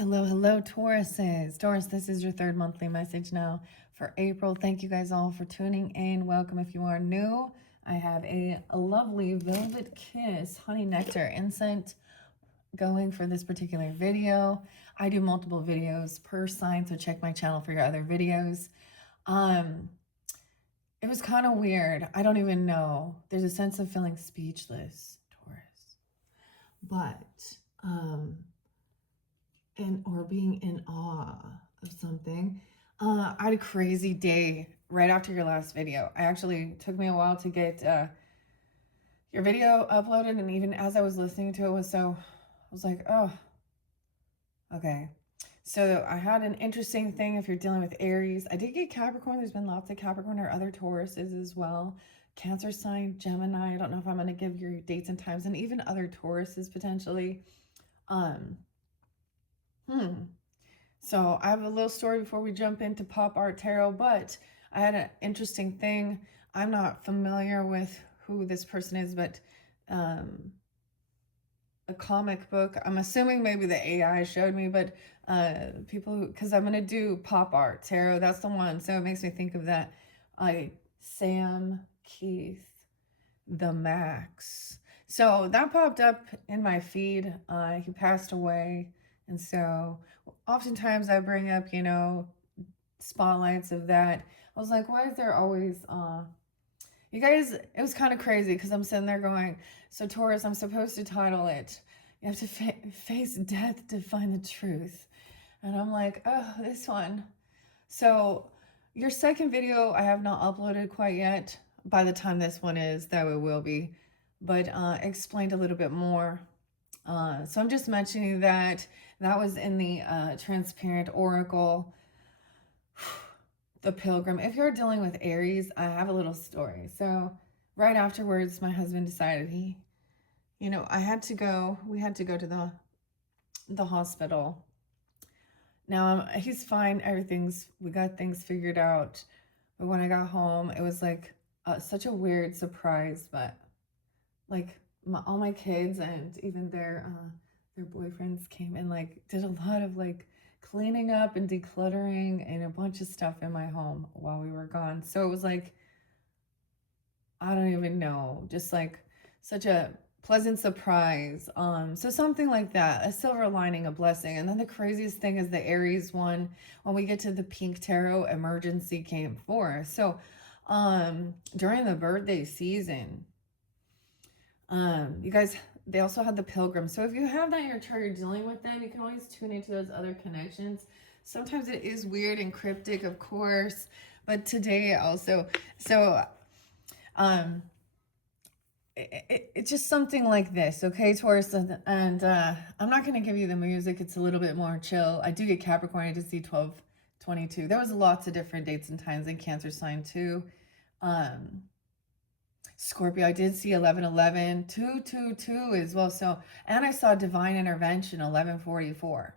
Hello, hello, Tauruses. Taurus, this is your third monthly message now for April. Thank you guys all for tuning in. Welcome if you are new. I have a lovely Velvet Kiss Honey Nectar incense going for this particular video. I do multiple videos per sign, so check my channel for your other videos. It was kind of weird. I don't even know. There's a sense of feeling speechless, Taurus. But, or being in awe of something. I had a crazy day right after your last video. Took me a while to get your video uploaded, and even as I was listening to it, I was like, oh, okay. So I had an interesting thing if you're dealing with Aries. I did get Capricorn. There's been lots of Capricorn or other Tauruses as well. Cancer sign, Gemini. I don't know if I'm going to give your dates and times, and even other Tauruses potentially. So I have a little story before we jump into pop art tarot, but I had an interesting thing. I'm not familiar with who this person is, but a comic book. I'm assuming maybe the AI showed me, but people who, because I'm going to do pop art tarot, that's the one. So it makes me think of that. Sam Keith, the Max. So that popped up in my feed. He passed away. And so oftentimes I bring up, spotlights of that. I was like, why is there always, you guys, it was kind of crazy because I'm sitting there going, so Taurus, I'm supposed to title it, you have to face death to find the truth. And I'm like, oh, this one. So your second video, I have not uploaded quite yet. By the time this one is, though it will be, but explained a little bit more. So I'm just mentioning that was in the Transparent Oracle, the Pilgrim. If you're dealing with Aries, I have a little story. So right afterwards, my husband decided we had to go to the hospital. Now he's fine. We got things figured out. But when I got home, it was like such a weird surprise, but like all my kids and even their boyfriends came and did a lot of cleaning up and decluttering and a bunch of stuff in my home while we were gone. So it was like, I don't even know, just such a pleasant surprise. So something like that, a silver lining, a blessing. And then the craziest thing is the Aries one. When we get to the pink tarot, emergency came forth. So during the birthday season, you guys, they also had the Pilgrim. So if you have that in your chart, you're dealing with them, you can always tune into those other connections. Sometimes it is weird and cryptic, of course, but today also, so it's just something like this, okay, Taurus? And I'm not going to give you the music. It's a little bit more chill. I do get Capricorn. I did see 12/22. There was lots of different dates and times in Cancer sign too. Scorpio, I did see 11/11, 2/2/2 as well. So, and I saw divine intervention 11/44.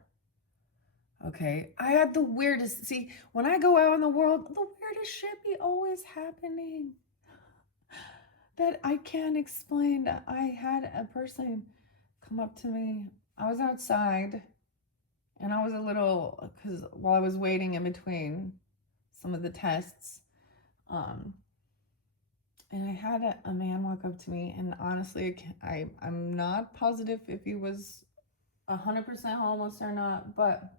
Okay, I had the weirdest. See, when I go out in the world, the weirdest shit be always happening that I can't explain. I had a person come up to me. I was outside, and I was a little, because while I was waiting in between some of the tests, and I had a man walk up to me, and honestly, I'm not positive if he was 100% homeless or not, but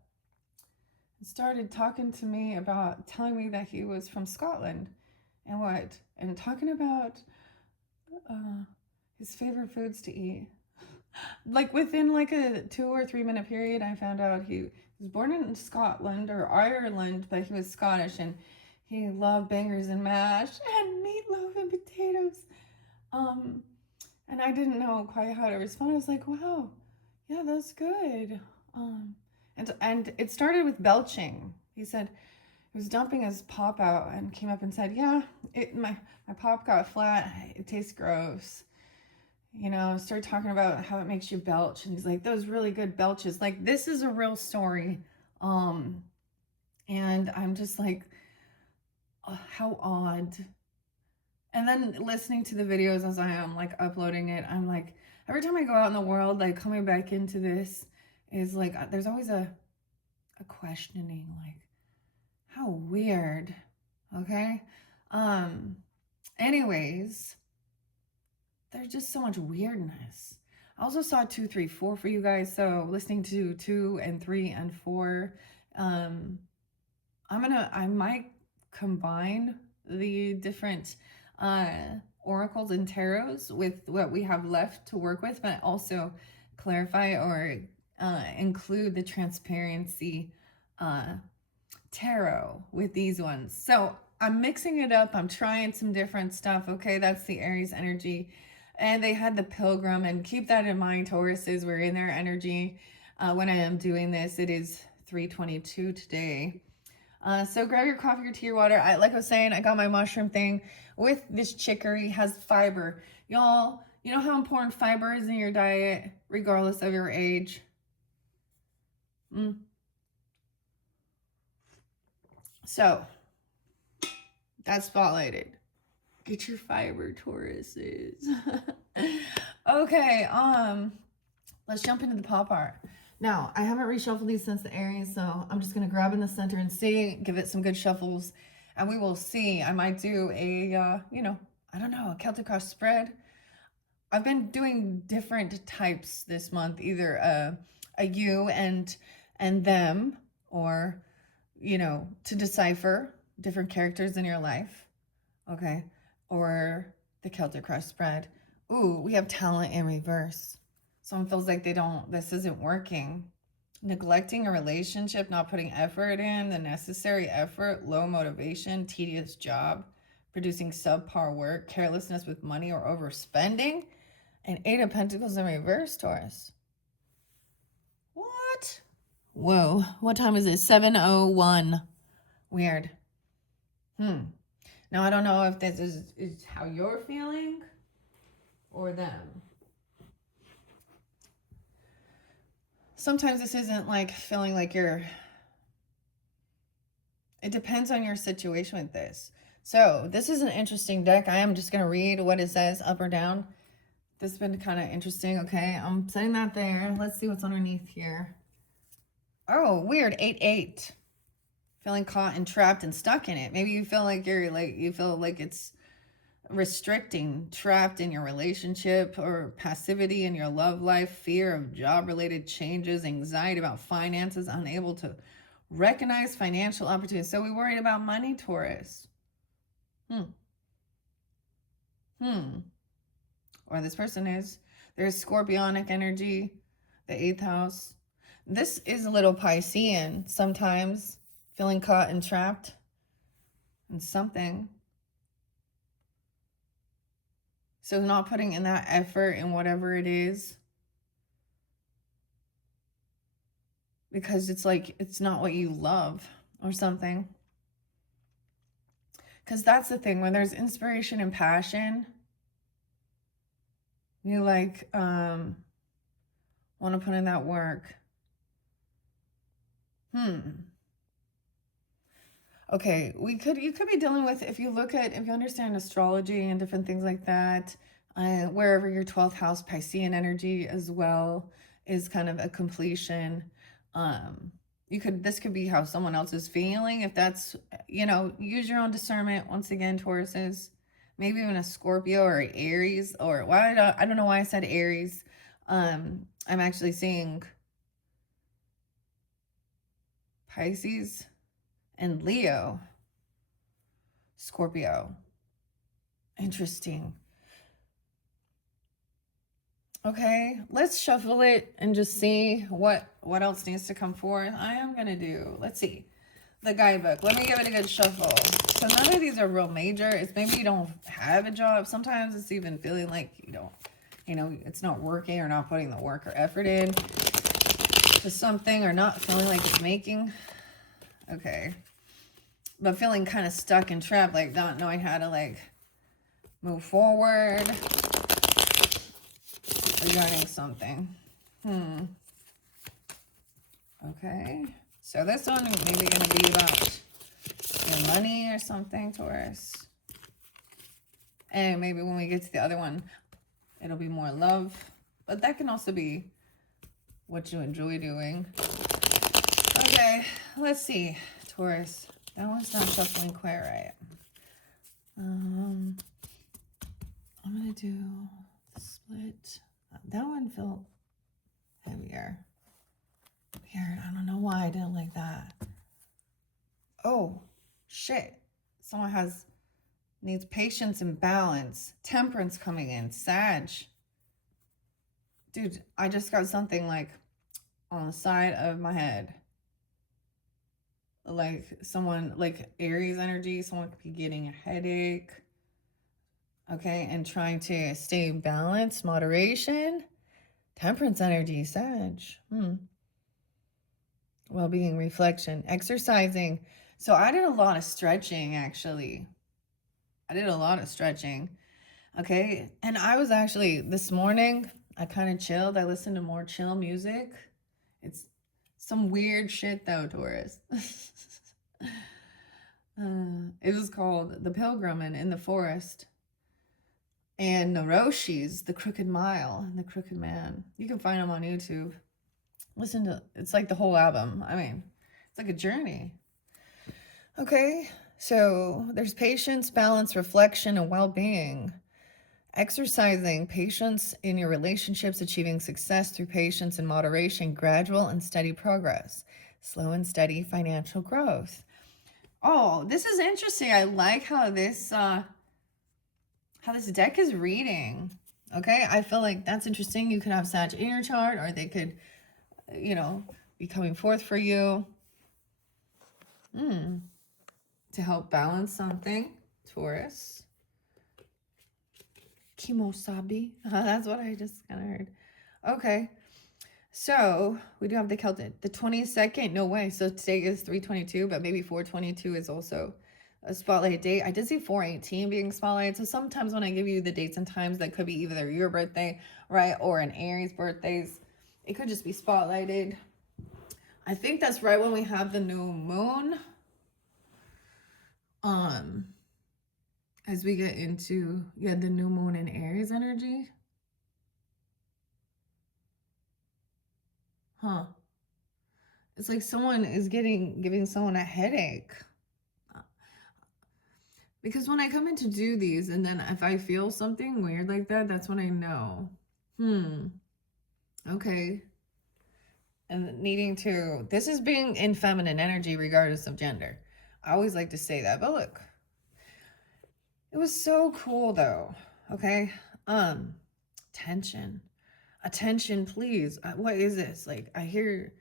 he started talking to me about telling me that he was from Scotland and talking about his favorite foods to eat. Within a 2 or 3 minute period, I found out he was born in Scotland or Ireland, but he was Scottish, and he loved bangers and mash and meatloaf and potatoes. And I didn't know quite how to respond. I was like, wow, yeah, that's good. And it started with belching. He said he was dumping his pop out and came up and said, yeah, my pop got flat. It tastes gross. Started talking about how it makes you belch. And he's like, those really good belches. This is a real story. And I'm just like, oh, how odd. And then listening to the videos as I am uploading it, I'm every time I go out in the world, coming back into this is there's always a a questioning, like, how weird. Okay. Anyways, there's just so much weirdness. I also saw 2, 3, 4 for you guys. So listening to 2 and 3 and 4. I might combine the different oracles and tarots with what we have left to work with, but also clarify or include the transparency tarot with these ones. So I'm mixing it up. I'm trying some different stuff. Okay, that's the Aries energy. And they had the Pilgrim, and keep that in mind, Tauruses, we're in their energy. When I am doing this, it is 3:22 today. So grab your coffee, your tea, your water. Like I was saying, I got my mushroom thing with this chicory, has fiber. Y'all, you know how important fiber is in your diet, regardless of your age? So, that's spotlighted. Get your fiber, Tauruses. Okay, let's jump into the pop art. Now, I haven't reshuffled these since the Aries, so I'm just going to grab in the center and see, give it some good shuffles, and we will see. I might do a, I don't know, a Celtic cross spread. I've been doing different types this month, either a you and them, or, to decipher different characters in your life, okay, or the Celtic cross spread. Ooh, we have talent in reverse. Someone feels like this isn't working. Neglecting a relationship, not putting effort in, the necessary effort, low motivation, tedious job, producing subpar work, carelessness with money or overspending, and 8 of Pentacles in reverse, Taurus. What? Whoa, what time is it? 7:01. Weird. Now, I don't know if this is how you're feeling or them. Sometimes this isn't like feeling like it depends on your situation with this. So this is an interesting deck. I am just going to read what it says up or down. This has been kind of interesting. Okay, I'm setting that there. Let's see what's underneath here. Oh, weird. 8-8. Feeling caught and trapped and stuck in it. Maybe you feel like you feel like it's restricting, trapped in your relationship, or passivity in your love life, fear of job-related changes, anxiety about finances, unable to recognize financial opportunities. So we worried about money, Taurus. Or this person is. There's Scorpionic energy, the 8th house. This is a little Piscean sometimes, feeling caught and trapped in something. So not putting in that effort in whatever it is, because it's like it's not what you love or something. Because that's the thing, when there's inspiration and passion, you want to put in that work. Okay, you could be dealing with, if you understand astrology and different things like that, wherever your 12th house Piscean energy as well is kind of a completion. This could be how someone else is feeling. If that's, use your own discernment. Once again, Tauruses, maybe even a Scorpio or Aries, or I don't know why I said Aries. I'm actually seeing Pisces and Leo, Scorpio. Interesting. Okay, let's shuffle it and just see what else needs to come forth. I am going to do, let's see, the guidebook. Let me give it a good shuffle. So none of these are real major. It's maybe you don't have a job. Sometimes it's even feeling like you don't, it's not working, or not putting the work or effort in to something, or not feeling like it's making. Okay. But feeling kind of stuck and trapped, like not knowing how to move forward regarding something. Okay. So this one is maybe going to be about your money or something, Taurus. And maybe when we get to the other one, it'll be more love. But that can also be what you enjoy doing. Okay. let's see, Taurus. That one's not shuffling quite right. I'm gonna do the split. That one felt heavier. Weird. I don't know why I didn't like that. Oh, shit. Someone needs patience and balance. Temperance coming in. Sag. Dude, I just got something like on the side of my head. Like someone, like Aries energy, someone could be getting a headache. Okay, and trying to stay balanced, moderation. Temperance energy, Sag. Well-being, reflection, exercising. So I did a lot of stretching, actually. I did a lot of stretching. Okay, and I was actually, this morning, I kind of chilled. I listened to more chill music. It's some weird shit though, Taurus. It was called The Pilgrim in the Forest. And Naroshi's The Crooked Mile and The Crooked Man. You can find them on YouTube. Listen to, it's like the whole album. I mean, it's like a journey. Okay, so there's patience, balance, reflection, and well-being. Exercising patience in your relationships, achieving success through patience and moderation, gradual and steady progress, slow and steady financial growth. Oh, this is interesting. I like how this deck is reading. Okay, I feel like that's interesting. You could have Sag in your chart, or they could, you know, be coming forth for you to help balance something. Taurus. Kimosabi. That's what I just kind of heard. Okay. So we do have the Celtic. The 22nd, no way. So today is 3/22, but maybe 4/22 is also a spotlight date. I did see 4/18 being spotlight. So sometimes when I give you the dates and times, that could be either your birthday, right, or an Aries birthdays. It could just be spotlighted. I think that's right when we have the new moon. As we get into, the new moon in Aries energy. Huh. It's like someone is giving someone a headache. Because when I come in to do these, and then if I feel something weird like that, that's when I know. Okay. And needing to, this is being in feminine energy regardless of gender. I always like to say that, but look. It was so cool though. Okay. Attention, please. What is this? Like, I hear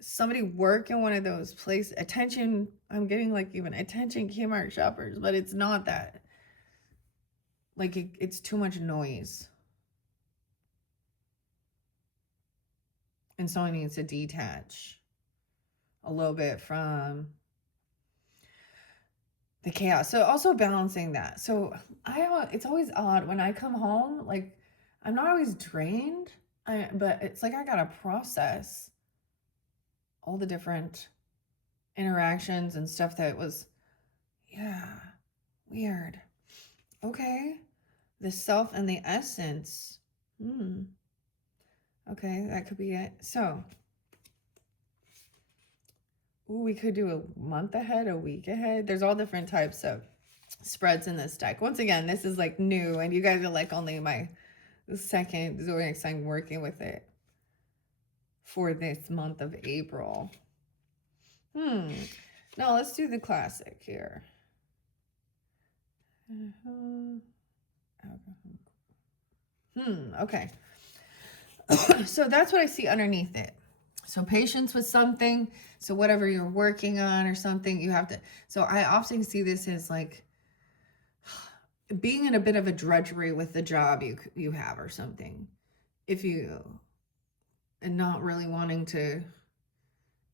somebody work in one of those places. Attention, I'm getting like even attention Kmart shoppers, but it's not that. Like, it's too much noise. And someone needs to detach a little bit from the chaos. So also balancing that. So it's always odd when I come home, like I'm not always drained, but it's like I gotta process all the different interactions and stuff that was, weird. Okay. The self and the essence. Okay, that could be it. So, we could do a month ahead, a week ahead. There's all different types of spreads in this deck. Once again, this is like new, and you guys are like only my second zodiac sign working with it for this month of April. Now let's do the classic here. Okay. So that's what I see underneath it. So patience with something. So whatever you're working on or something, you have to. So I often see this as like being in a bit of a drudgery with the job you have or something. And not really wanting to,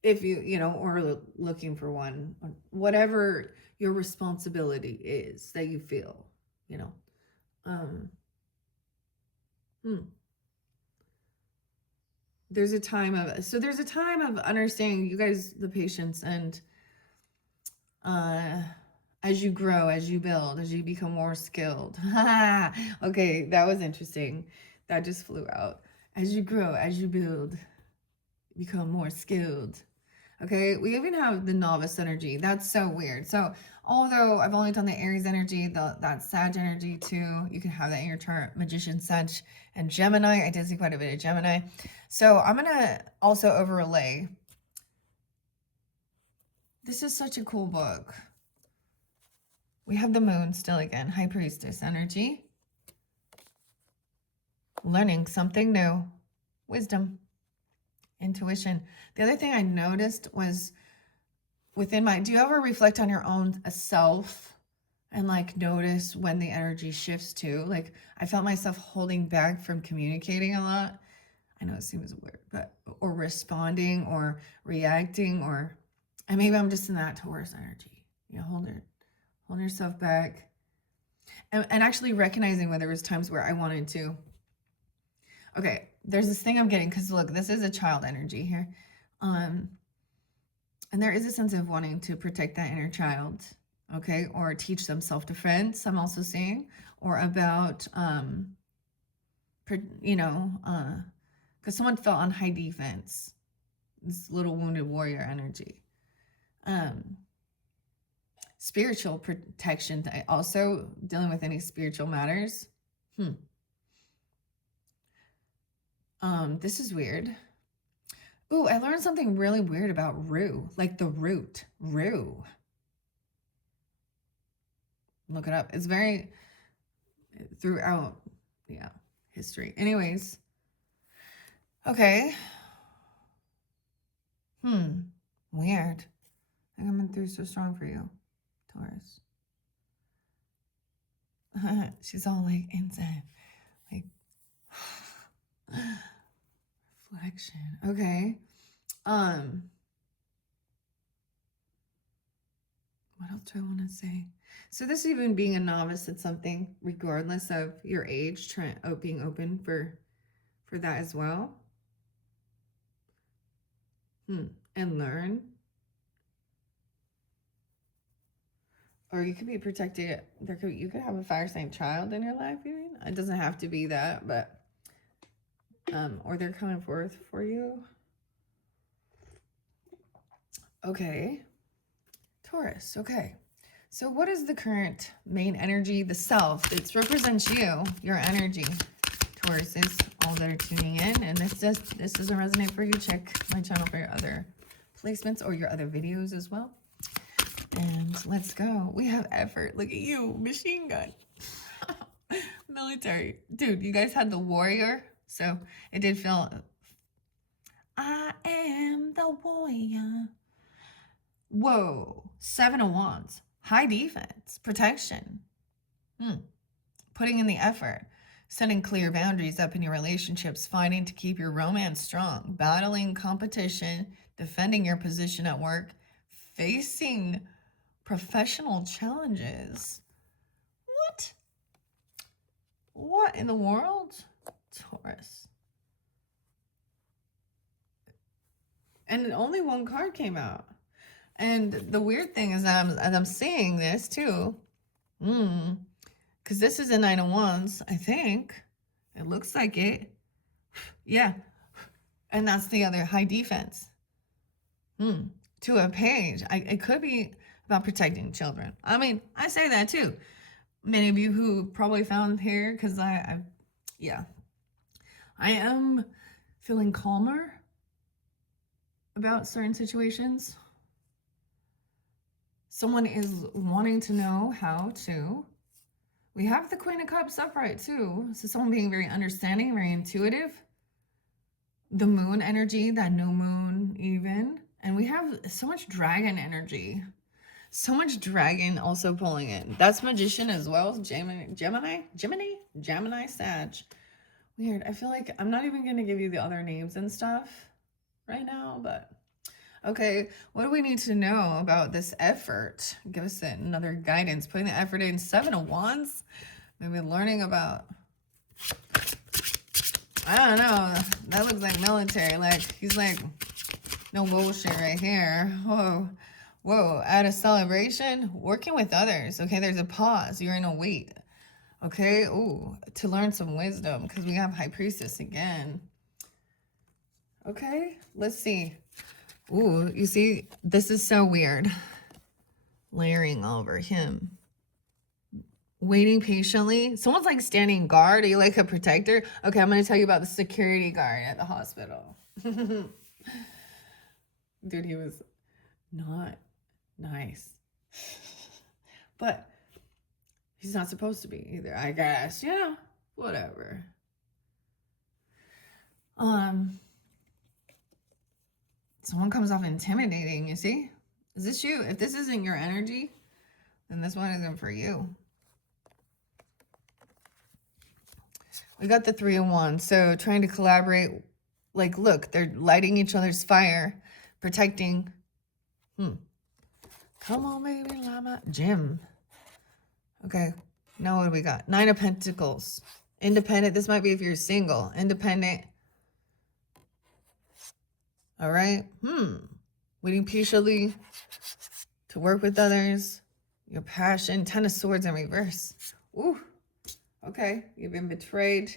or looking for one, whatever your responsibility is that you feel, there's a time of understanding, you guys, the patience, and as you grow, as you build, as you become more skilled. Okay, that was interesting. That just flew out. As you grow, as you build, become more skilled. Okay, we even have the novice energy. That's so weird. So although I've only done the Aries energy, that Sag energy too, you can have that in your chart. Magician, Sag, and Gemini. I did see quite a bit of Gemini. So I'm gonna also overlay. This is such a cool book. We have the moon still again, High Priestess energy. Learning something new. Wisdom. Intuition. The other thing I noticed was within my, do you ever reflect on your own self and like notice when the energy shifts too? Like I felt myself holding back from communicating a lot. I know it seems weird, but, or responding or reacting, or, and maybe I'm just in that Taurus energy. You know, hold yourself back. And actually recognizing when there was times where I wanted to. Okay, there's this thing I'm getting, because look, this is a child energy here. And there is a sense of wanting to protect that inner child, okay, or teach them self-defense, I'm also seeing, or about, you know, because someone felt on high defense, this little wounded warrior energy. Spiritual protection, also dealing with any spiritual matters. This is weird. Ooh, I learned something really weird about rue, like the root, rue. Look it up. It's very throughout, yeah, history. Anyways, okay. Weird. I think I'm in through so strong for you, Taurus. She's all like insane, like reflection. Okay. What else do I want to say? So this even being a novice at something, regardless of your age, being open for that as well. And learn. Or you could be protecting. You could have a fire sign child in your life. Even it doesn't have to be that, but or they're coming forth for you. Okay, Taurus. Okay, so what is the current main energy? The self. It represents you, your energy. Taurus is all that are tuning in, and this doesn't resonate for you, check my channel for your other placements or your other videos as well. And let's go. We have effort. Look at you, machine gun. Military. Dude, you guys had the warrior, so it did feel, I am the warrior. Whoa, 7 of Wands. High defense, protection. Putting in the effort. Setting clear boundaries up in your relationships, fighting to keep your romance strong, battling competition, defending your position at work, facing professional challenges. What in the world? Taurus. And only one card came out. And the weird thing is that as I'm seeing this too, because this is a 9 of Wands, I think. It looks like it. Yeah. And that's the other, high defense. To a page. It could be about protecting children. I mean, I say that too. Many of you who probably found here, because I am feeling calmer about certain situations. Someone is wanting to know how to. We have the Queen of Cups upright too. So someone being very understanding, very intuitive. The moon energy, that new moon even. And we have so much dragon energy. So much dragon also pulling in. That's magician as well. Gemini, Sag. Weird. I feel like I'm not even going to give you the other names and stuff right now, but okay. What do we need to know about this effort? Give us another guidance. Putting the effort in. 7 of Wands. Maybe learning about, I don't know. That looks like military. Like, he's like, no bullshit right here. Whoa, at a celebration, working with others. Okay, there's a pause. You're in a wait. Okay, ooh, to learn some wisdom, because we have High Priestess again. Okay, let's see. Ooh, you see, this is so weird. Layering over him. Waiting patiently. Someone's like standing guard. Are you like a protector? Okay, I'm going to tell you about the security guard at the hospital. Dude, he was not nice. But he's not supposed to be either, I guess. Yeah, whatever. Someone comes off intimidating, you see? Is this you? If this isn't your energy, then this one isn't for you. We got the 3 of Wands. So trying to collaborate. Like, look, they're lighting each other's fire. Protecting. Come on, baby llama. Jim. Okay. Now what do we got? 9 of Pentacles. Independent. This might be if you're single. Independent. All right. Waiting patiently to work with others. Your passion. 10 of Swords in reverse. Ooh. Okay. You've been betrayed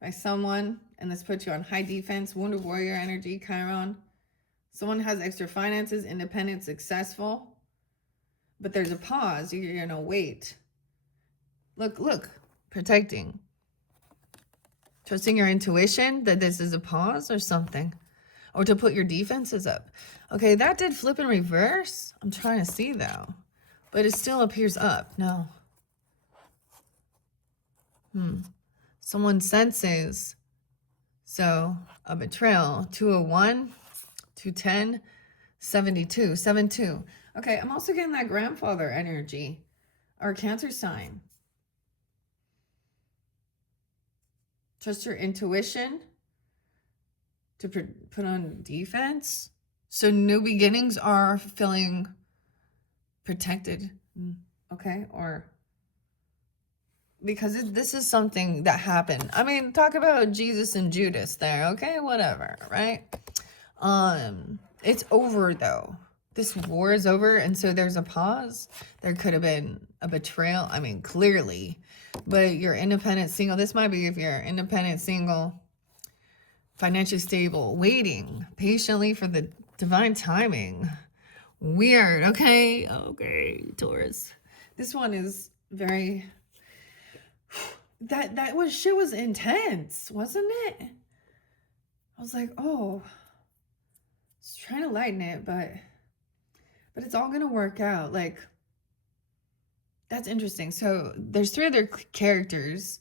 by someone, and this puts you on high defense. Wounded warrior energy, Chiron. Someone has extra finances, independent, successful. But there's a pause. You're going to wait. Look. Protecting. Trusting your intuition that this is a pause or something. Or to put your defenses up. Okay, that did flip in reverse. I'm trying to see, though. But it still appears up. No. Someone senses. So, a betrayal. 201, 210, 72, 72. Okay, I'm also getting that grandfather energy. Or Cancer sign. Trust your intuition to put on defense. So new beginnings are feeling protected. Okay, or because this is something that happened. I mean, talk about Jesus and Judas there. Okay, whatever, right? It's over though. This war is over, and so there's a pause. There could have been a betrayal. I mean, clearly. But you're independent, single. This might be if you're independent, single, financially stable, waiting patiently for the divine timing. Weird. Okay, Taurus. This one is very... That was... Shit was intense, wasn't it? I was like, oh... I was trying to lighten it, but it's all gonna work out. Like... That's interesting. So there's 3 other characters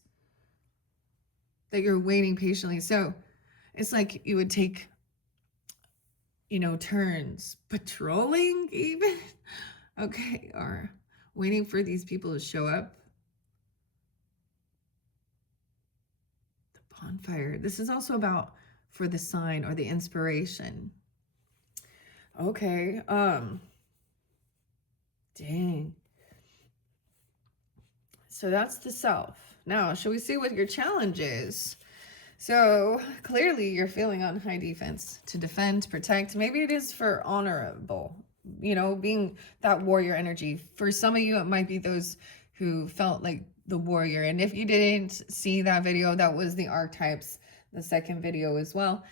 that you're waiting patiently. So it's like you would take, turns patrolling even. Okay. Or waiting for these people to show up. The bonfire. This is also about for the sign or the inspiration. Okay. Dang. So that's the self. Now, should we see what your challenge is? So clearly you're feeling on high defense to defend, protect. Maybe it is for honorable, being that warrior energy. For some of you, it might be those who felt like the warrior. And if you didn't see that video, that was the archetypes, the second video as well.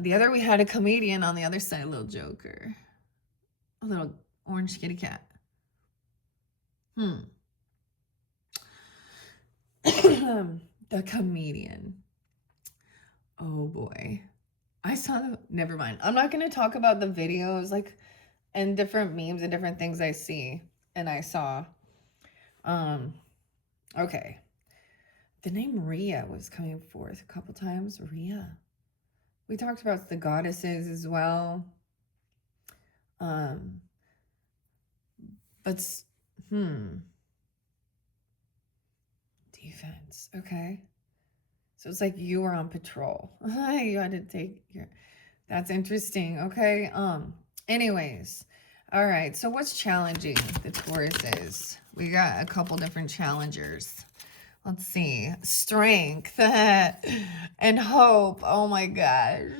The other, we had a comedian on the other side, a little joker, a little orange kitty cat. The comedian. Oh boy. I saw the... Never mind. I'm not going to talk about the videos, like, and different memes and different things I see and I saw. Okay. The name Rhea was coming forth a couple times. Rhea. We talked about the goddesses as well. But defense. Okay. So it's like you were on patrol. You had to take your... That's interesting. Okay. Anyways. All right. So what's challenging the Tauruses? We got a couple different challengers. Let's see. Strength and hope. Oh my gosh.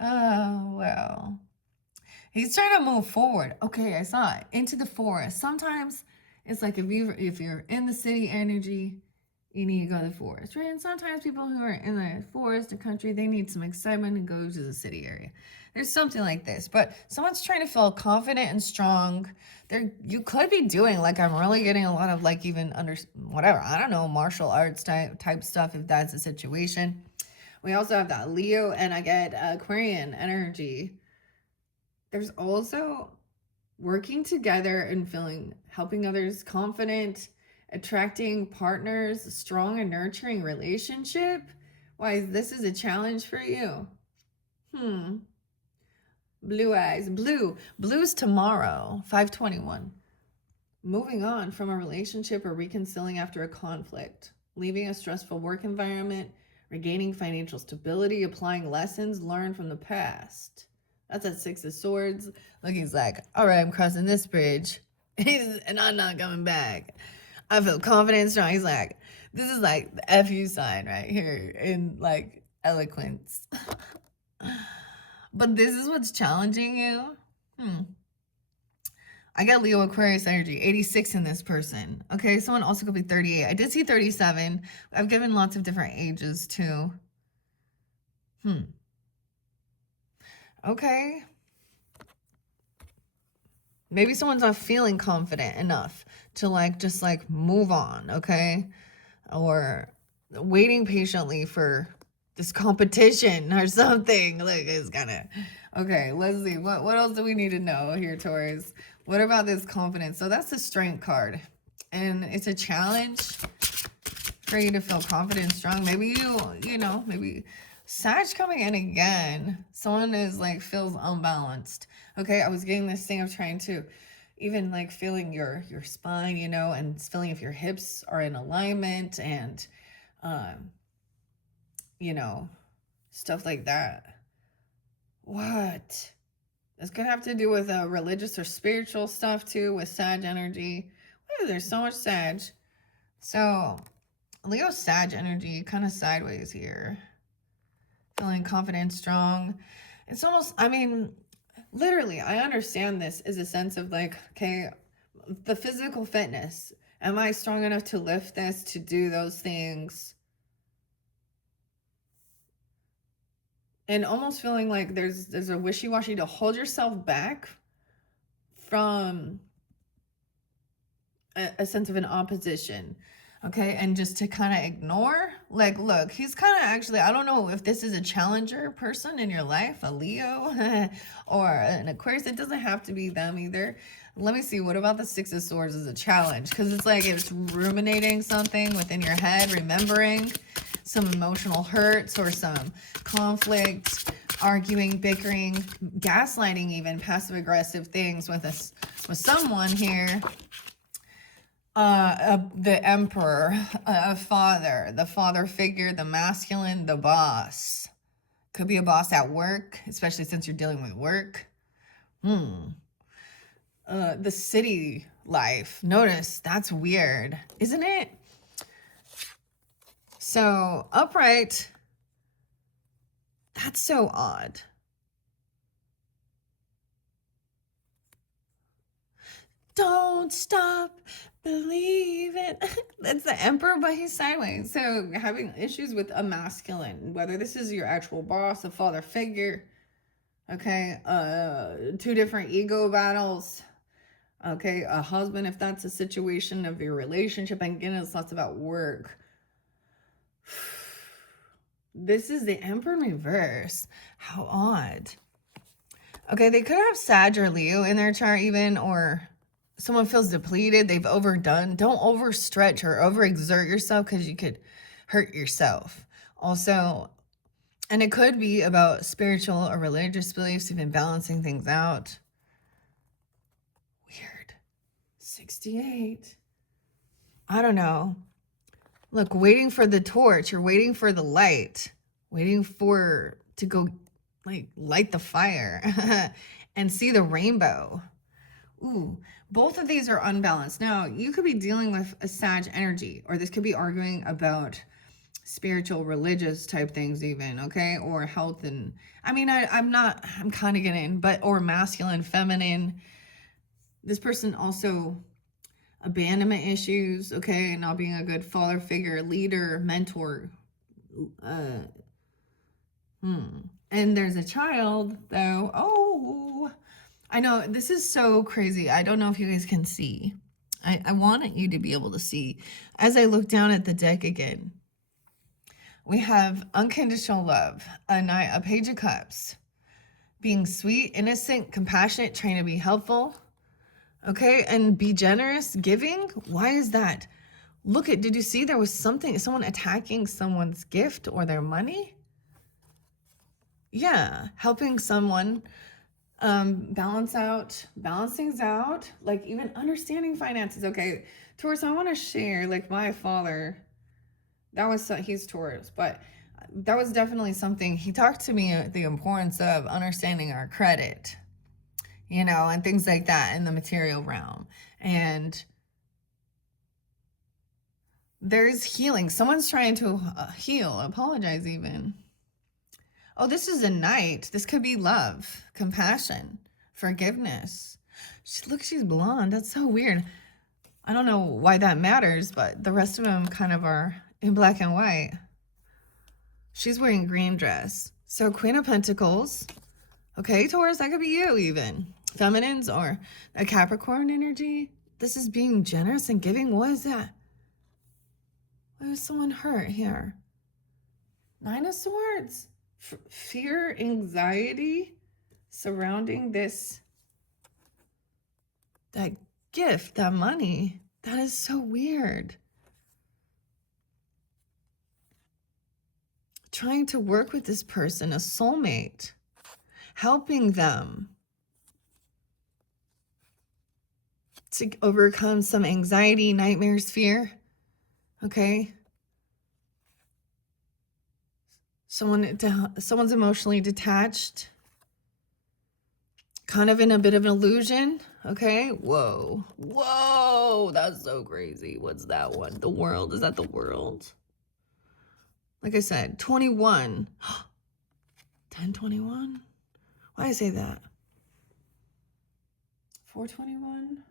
Oh, well. He's trying to move forward. Okay, I saw it. Into the forest. Sometimes it's like if you're in the city energy, You need to go to the forest, right? And sometimes people who are in the forest or country, they need some excitement and go to the city area. There's something like this, but someone's trying to feel confident and strong. There, you could be doing like I'm really getting a lot of like even under whatever, I don't know, martial arts type stuff if that's the situation. We also have that Leo, and I get Aquarian energy. There's also working together and feeling helping others, confident, attracting partners, strong and nurturing relationship. Why this is a challenge for you? Blue eyes. Blue's tomorrow, 521. Moving on from a relationship or reconciling after a conflict, leaving a stressful work environment, regaining financial stability, applying lessons learned from the past. That's at Six of Swords. Look, he's like, all right, I'm crossing this bridge, and I'm not coming back. I feel confident and strong. He's like, this is like the FU sign right here in like eloquence. But this is what's challenging you. I got Leo Aquarius energy, 86 in this person. Okay, someone also could be 38. I did see 37. I've given lots of different ages too. Okay. Maybe someone's not feeling confident enough to like just like move on, okay? Or waiting patiently for this competition or something. Like it's kind of okay. Let's see what else do we need to know here, Taurus? What about this confidence? So that's the strength card, and it's a challenge for you to feel confident and strong. Maybe you know, maybe Sag coming in again. Someone is like feels unbalanced. Okay, I was getting this thing of trying to even like feeling your spine, you know, and feeling if your hips are in alignment and you know, stuff like that. What? It's gonna have to do with religious or spiritual stuff too, with Sag energy. Why is there so much Sag? So Leo Sag energy kind of sideways here. Feeling confident, strong. It's almost, I mean, literally, I understand this as a sense of like, okay, the physical fitness. Am I strong enough to lift this, to do those things? And almost feeling like there's a wishy-washy to hold yourself back from a sense of an opposition. Okay, and just to kind of ignore, like, look, he's kind of actually, I don't know if this is a challenger person in your life, a Leo or an Aquarius. It doesn't have to be them either. Let me see, what about the Six of Swords as a challenge? Because it's like it's ruminating something within your head, remembering some emotional hurts or some conflict, arguing, bickering, gaslighting, even passive-aggressive things with someone here. The emperor, a father, the father figure, the masculine, the boss. Could be a boss at work, especially since you're dealing with work. The city life. Notice, that's weird, isn't it? So, upright. That's so odd. Don't stop believing. That's the emperor, but he's sideways. So having issues with a masculine, whether this is your actual boss, a father figure, okay, two different ego battles, okay, a husband, if that's a situation of your relationship. And again, it's lots about work. This is the emperor in reverse. How odd. Okay, they could have Sag or Leo in their chart even, or someone feels depleted, they've overdone. Don't overstretch or overexert yourself because you could hurt yourself. Also, and it could be about spiritual or religious beliefs, even balancing things out. Weird. 68. I don't know. Look, waiting for the torch, you're waiting for the light, waiting for to go like light the fire and see the rainbow. Ooh, both of these are unbalanced. Now, you could be dealing with a Sag energy, or this could be arguing about spiritual, religious type things even, okay? Or health and, I mean, I'm kind of getting, but, or masculine, feminine. This person also abandonment issues, okay, not being a good father figure, leader, mentor. Uh, And there's a child, though. Oh, I know this is so crazy. I don't know if you guys can see. I wanted you to be able to see. As I look down at the deck again, we have unconditional love, a page of cups, being sweet, innocent, compassionate, trying to be helpful, okay, and be generous, giving. Why is that? Look at, did you see there was someone attacking someone's gift or their money? Yeah, helping someone balance things out, like even understanding finances. Okay, Taurus, I want to share, like, my father, he's Taurus, but that was definitely something he talked to me, the importance of understanding our credit, and things like that in the material realm. And there's healing. Someone's trying to heal, apologize even. Oh, this is a knight. This could be love, compassion, forgiveness. She's blonde. That's so weird. I don't know why that matters, but the rest of them kind of are in black and white. She's wearing green dress. So Queen of Pentacles. Okay, Taurus, that could be you even. Feminines or a Capricorn energy. This is being generous and giving. What is that? Why was someone hurt here? Nine of Swords. Fear, anxiety surrounding that gift, that money. That is so weird. Trying to work with this person, a soulmate, helping them to overcome some anxiety, nightmares, fear. Okay. Someone's emotionally detached, kind of in a bit of an illusion. Okay. Whoa, that's so crazy. What's that one? The World. Is that the World? Like I said, 21. 1021. Why did I say that? 421.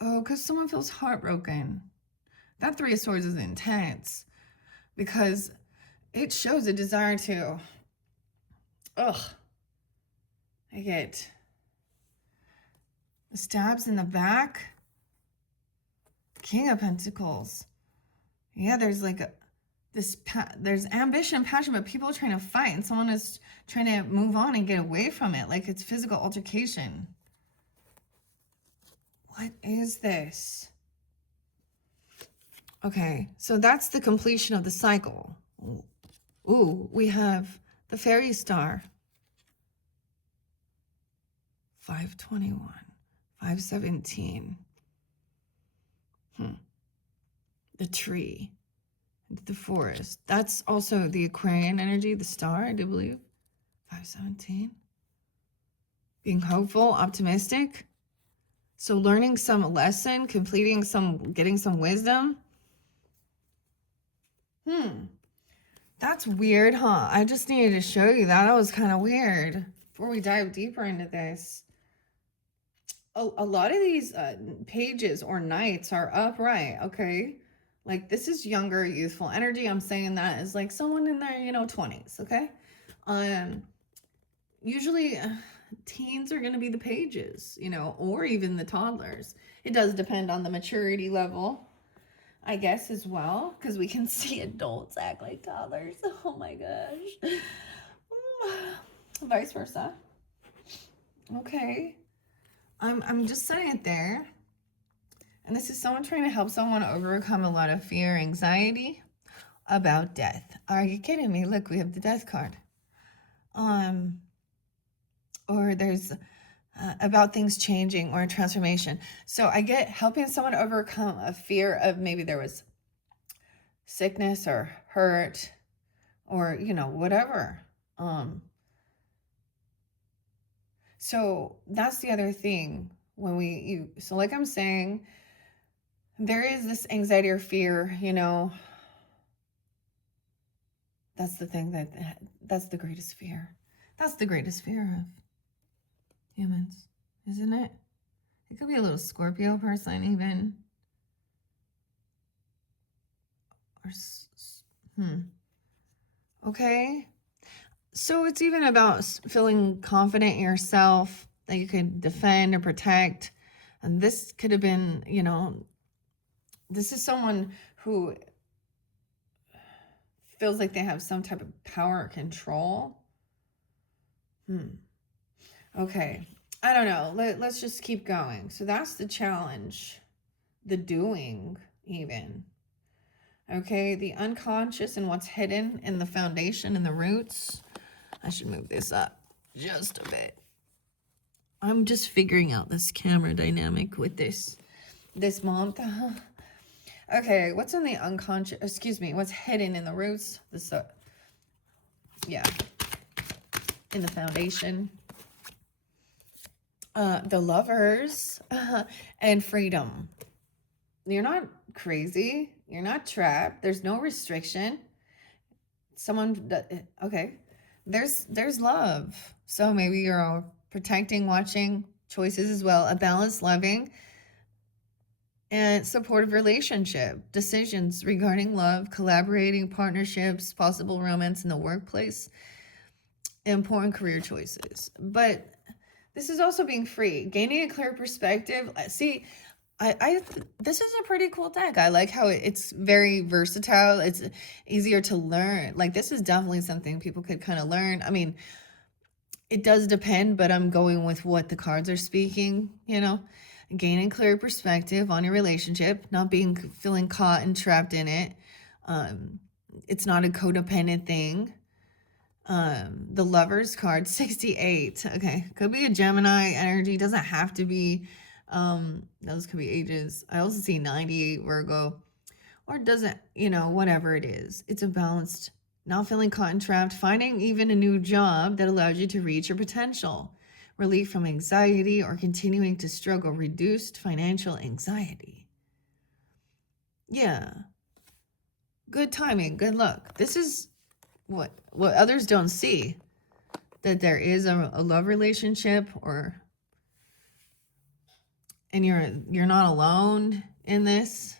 Oh, because someone feels heartbroken. That Three of Swords is intense because it shows a desire to, I get the stabs in the back. King of Pentacles. Yeah, there's like there's ambition and passion, but people are trying to fight, and someone is trying to move on and get away from it, like it's physical altercation. What is this? Okay, so that's the completion of the cycle. Ooh, we have the fairy star. 521, 517. The tree, the forest. That's also the Aquarian energy, the star, I do believe. 517. Being hopeful, optimistic. So learning some lesson, getting some wisdom. That's weird, huh? I just needed to show you that. That was kind of weird. Before we dive deeper into this, a lot of these pages or knights are upright, okay? Like, this is younger, youthful energy. I'm saying that is like someone in their, 20s, okay? Usually teens are going to be the pages, or even the toddlers. It does depend on the maturity level, I guess, as well, because we can see adults act like toddlers. Oh my gosh. Vice versa. Okay. I'm just setting it there. And this is someone trying to help someone overcome a lot of fear, anxiety about death. Are you kidding me? Look, we have the death card. Or there's about things changing or a transformation. So I get helping someone overcome a fear of maybe there was sickness or hurt or, whatever. So that's the other thing so like I'm saying, there is this anxiety or fear, that's the thing that's the greatest fear. That's the greatest fear of humans, isn't it? It could be a little Scorpio person even. Or, okay. So it's even about feeling confident in yourself that you can defend or protect. And this could have been, you know, this is someone who feels like they have some type of power or control. Okay. I don't know. Let's just keep going. So that's the challenge. The doing, even. Okay. The unconscious and what's hidden in the foundation and the roots. I should move this up just a bit. I'm just figuring out this camera dynamic with this month. Okay, what's in the unconscious, excuse me, what's hidden in the roots? Yeah, in the foundation. The lovers and freedom. You're not crazy. You're not trapped. There's no restriction. Okay, there's love. So maybe you're protecting, watching choices as well. A balanced, loving, and supportive relationship. Decisions regarding love, collaborating, partnerships, possible romance in the workplace, important career choices. But this is also being free, gaining a clear perspective. See, this is a pretty cool deck. I like how it's very versatile. It's easier to learn. Like, this is definitely something people could kind of learn. I mean, it does depend, but I'm going with what the cards are speaking, you know. Gaining clear perspective on your relationship, not feeling caught and trapped in it. It's not a codependent thing. The Lovers card, 68. Okay, could be a Gemini energy. Doesn't have to be. Those could be ages. I also see 98 Virgo, or doesn't, you know, whatever it is. It's a balanced, not feeling caught and trapped, finding even a new job that allows you to reach your potential, relief from anxiety or continuing to struggle, reduced financial anxiety. Yeah. Good timing, good luck. This is what others don't see, that there is a love relationship, and you're not alone in this,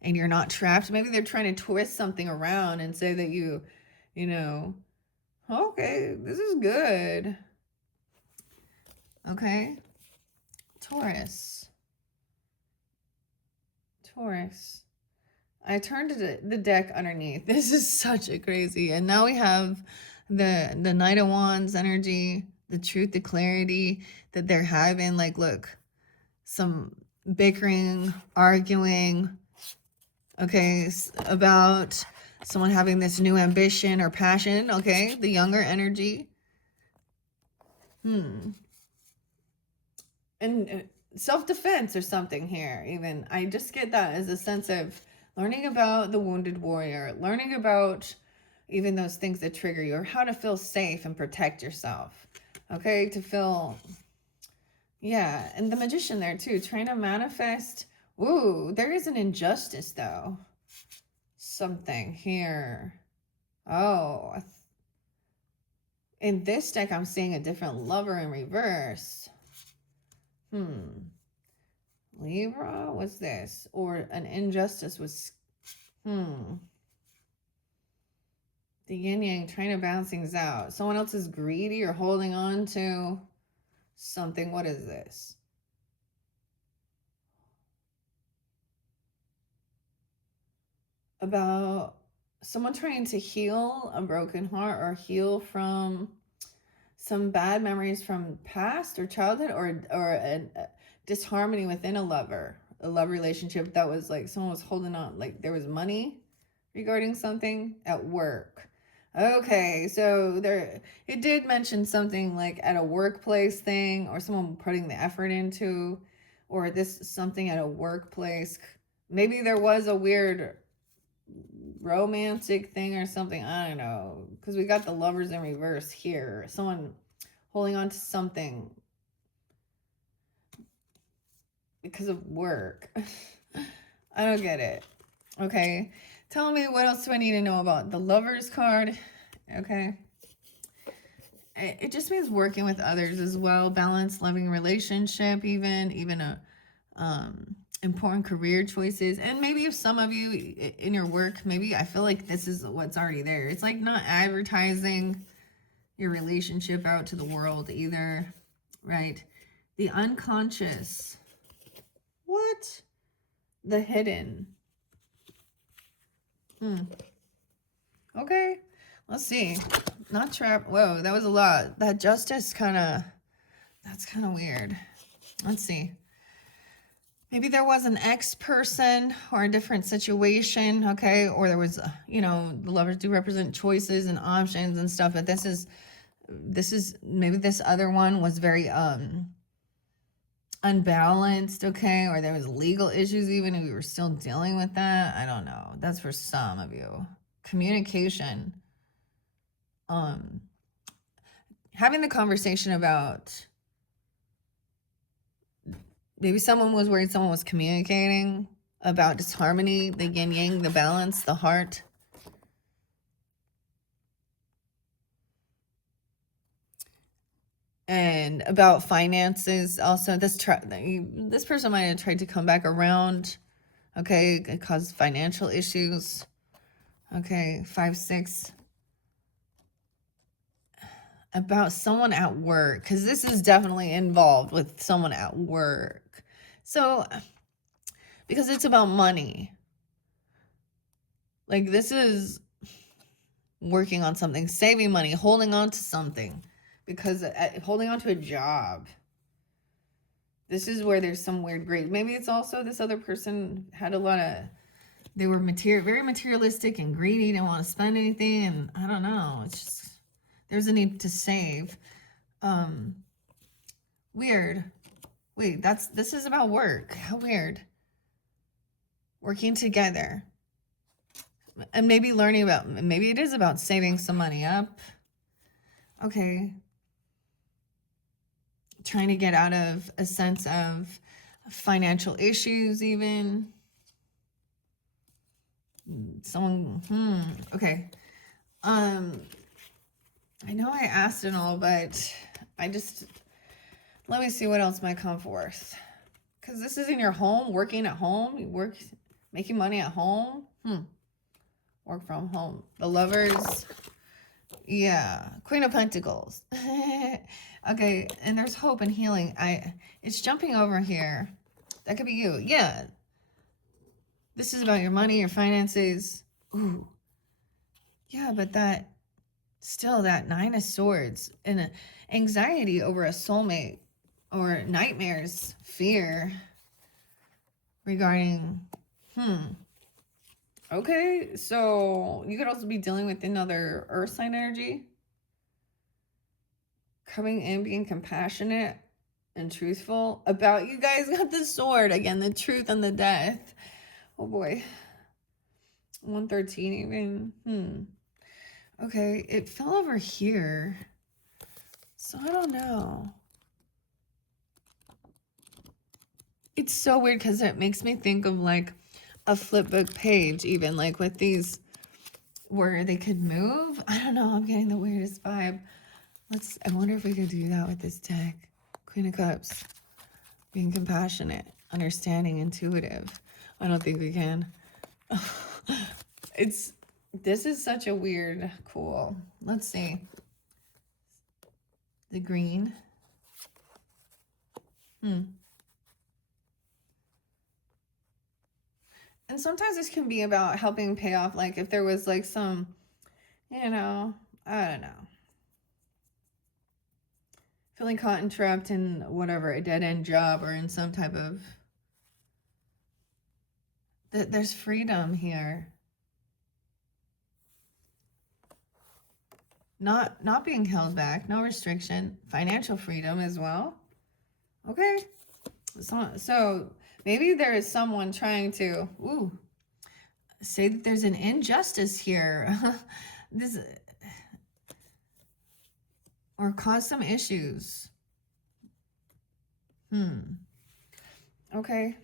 and you're not trapped. Maybe they're trying to twist something around and say that you know, okay, this is good. Okay. Taurus. I turned the deck underneath. This is such a crazy. And now we have the Knight of Wands energy, the truth, the clarity that they're having. Like, look, some bickering, arguing, okay, about someone having this new ambition or passion, okay? The younger energy. And self-defense or something here, even. I just get that as a sense of learning about the wounded warrior, learning about even those things that trigger you, or how to feel safe and protect yourself. Okay, to feel, yeah. And the Magician there too, trying to manifest. Ooh, there is an injustice though. Something here. Oh, in this deck, I'm seeing a different Lover in reverse. Libra, what's this? Or an injustice was, the yin yang, trying to balance things out. Someone else is greedy or holding on to something. What is this? About someone trying to heal a broken heart, or heal from some bad memories from past or childhood, or a disharmony within a love relationship that was like someone was holding on, like there was money regarding something at work. Okay, so it did mention something like at a workplace thing, or someone putting the effort into, or this something at a workplace. Maybe there was a weird romantic thing or something. I don't know, because we got the Lovers in reverse here. Someone holding on to something because of work. I don't get it. Okay, tell me, what else do I need to know about the Lovers card? Okay, It just means working with others as well, balanced, loving relationship, even a important career choices. And maybe if some of you in your work, maybe I feel like this is what's already there. It's like not advertising your relationship out to the world either, right? The unconscious. What? The hidden. Okay, let's see. Not trap. Whoa, that was a lot. That justice that's kind of weird. Let's see. Maybe there was an ex-person or a different situation, okay? Or there was, the lovers do represent choices and options and stuff, but this is maybe this other one was very unbalanced, okay? Or there was legal issues even if we were still dealing with that. I don't know. That's for some of you. Communication. Having the conversation about maybe someone was worried someone was communicating about disharmony, the yin yang, the balance, the heart. And about finances also. This person might have tried to come back around. Okay, it caused financial issues. Okay, 5, 6. About someone at work, because this is definitely involved with someone at work. So, because it's about money. Like, this is working on something, saving money, holding on to something, because holding on to a job. This is where there's some weird grade. Maybe it's also this other person had a lot of, they were very materialistic and greedy, didn't want to spend anything, and I don't know. It's just, there's a need to save. Weird. Wait, this is about work. How weird. Working together. And maybe learning about, maybe it is about saving some money up. Okay. Trying to get out of a sense of financial issues even. Someone, okay. I know I asked and all, but let me see what else might come forth. Because this is in your home, working at home. You making money at home. Work from home. The lovers. Yeah. Queen of Pentacles. Okay. And there's hope and healing. It's jumping over here. That could be you. Yeah. This is about your money, your finances. Ooh. Yeah, but that 9 of Swords and anxiety over a soulmate or nightmares, fear regarding, okay, so you could also be dealing with another earth sign energy. Coming in, being compassionate and truthful about, you guys got the sword again, the truth and the death. Oh boy. 113 even. Okay, it fell over here. So I don't know. It's so weird because it makes me think of like a flip book page, even like with these where they could move. I don't know. I'm getting the weirdest vibe. I wonder if we could do that with this deck. Queen of Cups. Being compassionate, understanding, intuitive. I don't think we can. This is such a weird, cool. Let's see. The green. And sometimes this can be about helping pay off, like if there was like some, I don't know. Feeling caught and trapped in whatever, a dead-end job or in some type of, there's freedom here. Not being held back, no restriction, financial freedom as well. Okay. So maybe there is someone trying to, say that there's an injustice here. Or cause some issues. Okay.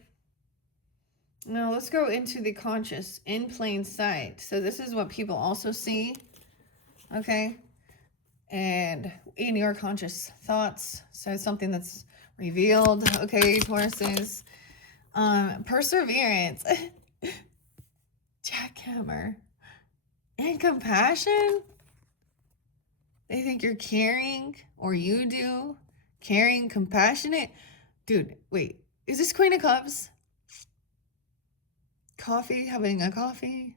Now let's go into the conscious, in plain sight. So this is what people also see. Okay. and in your conscious thoughts. So it's something that's revealed. Okay, Tauruses. Perseverance. Jackhammer. And compassion. They think you're caring, or you do. Caring, compassionate. Dude, wait. Is this Queen of Cups? Coffee, having a coffee.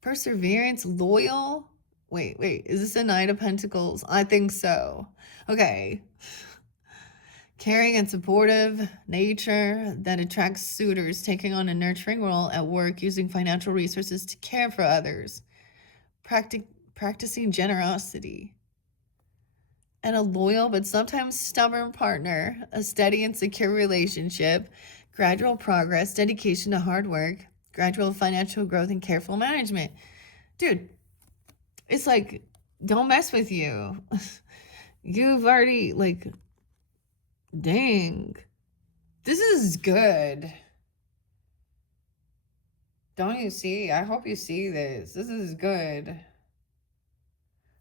Perseverance, loyal. Wait. Is this a Knight of Pentacles? I think so. Okay. Caring and supportive nature that attracts suitors, taking on a nurturing role at work, using financial resources to care for others, practicing generosity, and a loyal but sometimes stubborn partner, a steady and secure relationship, gradual progress, dedication to hard work, gradual financial growth, and careful management. Dude, it's like, don't mess with you. You've already, like, dang. This is good. Don't you see? I hope you see this. This is good.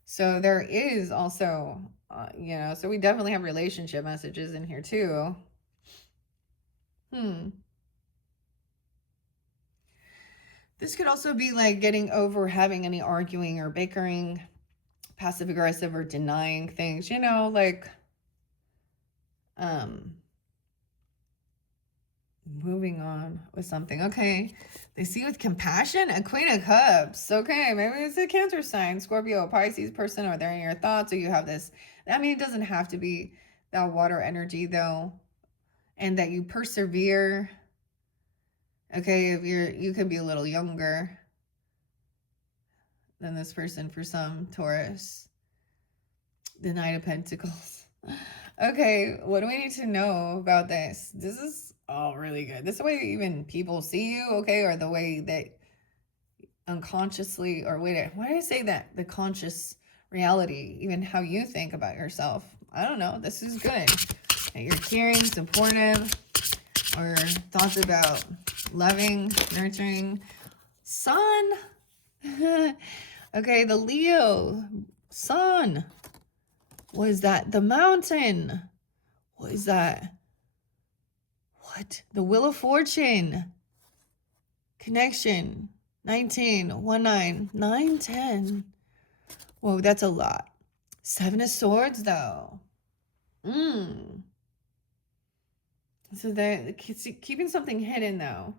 So there is also, so we definitely have relationship messages in here too. This could also be like getting over having any arguing or bickering, passive aggressive or denying things, like moving on with something. Okay. They see with compassion, a Queen of Cups. Okay, maybe it's a Cancer sign, Scorpio, Pisces person, or they're in your thoughts, or you have this. I mean, it doesn't have to be that water energy though, and that you persevere. Okay, if you could be a little younger than this person for some, Taurus. The Knight of Pentacles. Okay, what do we need to know about this? This is all really good. This is the way even people see you, okay, or the way that unconsciously, or wait, why did I say that? The conscious reality, even how you think about yourself. I don't know. This is good. That you're caring, supportive, or thoughts about loving, nurturing. Sun. Okay, the Leo. Sun. What is that? The Mountain. What is that? What? The Wheel of Fortune. Connection. 19, 19, 9, 10. Whoa, that's a lot. 7 of Swords, though. So they're keeping something hidden, though.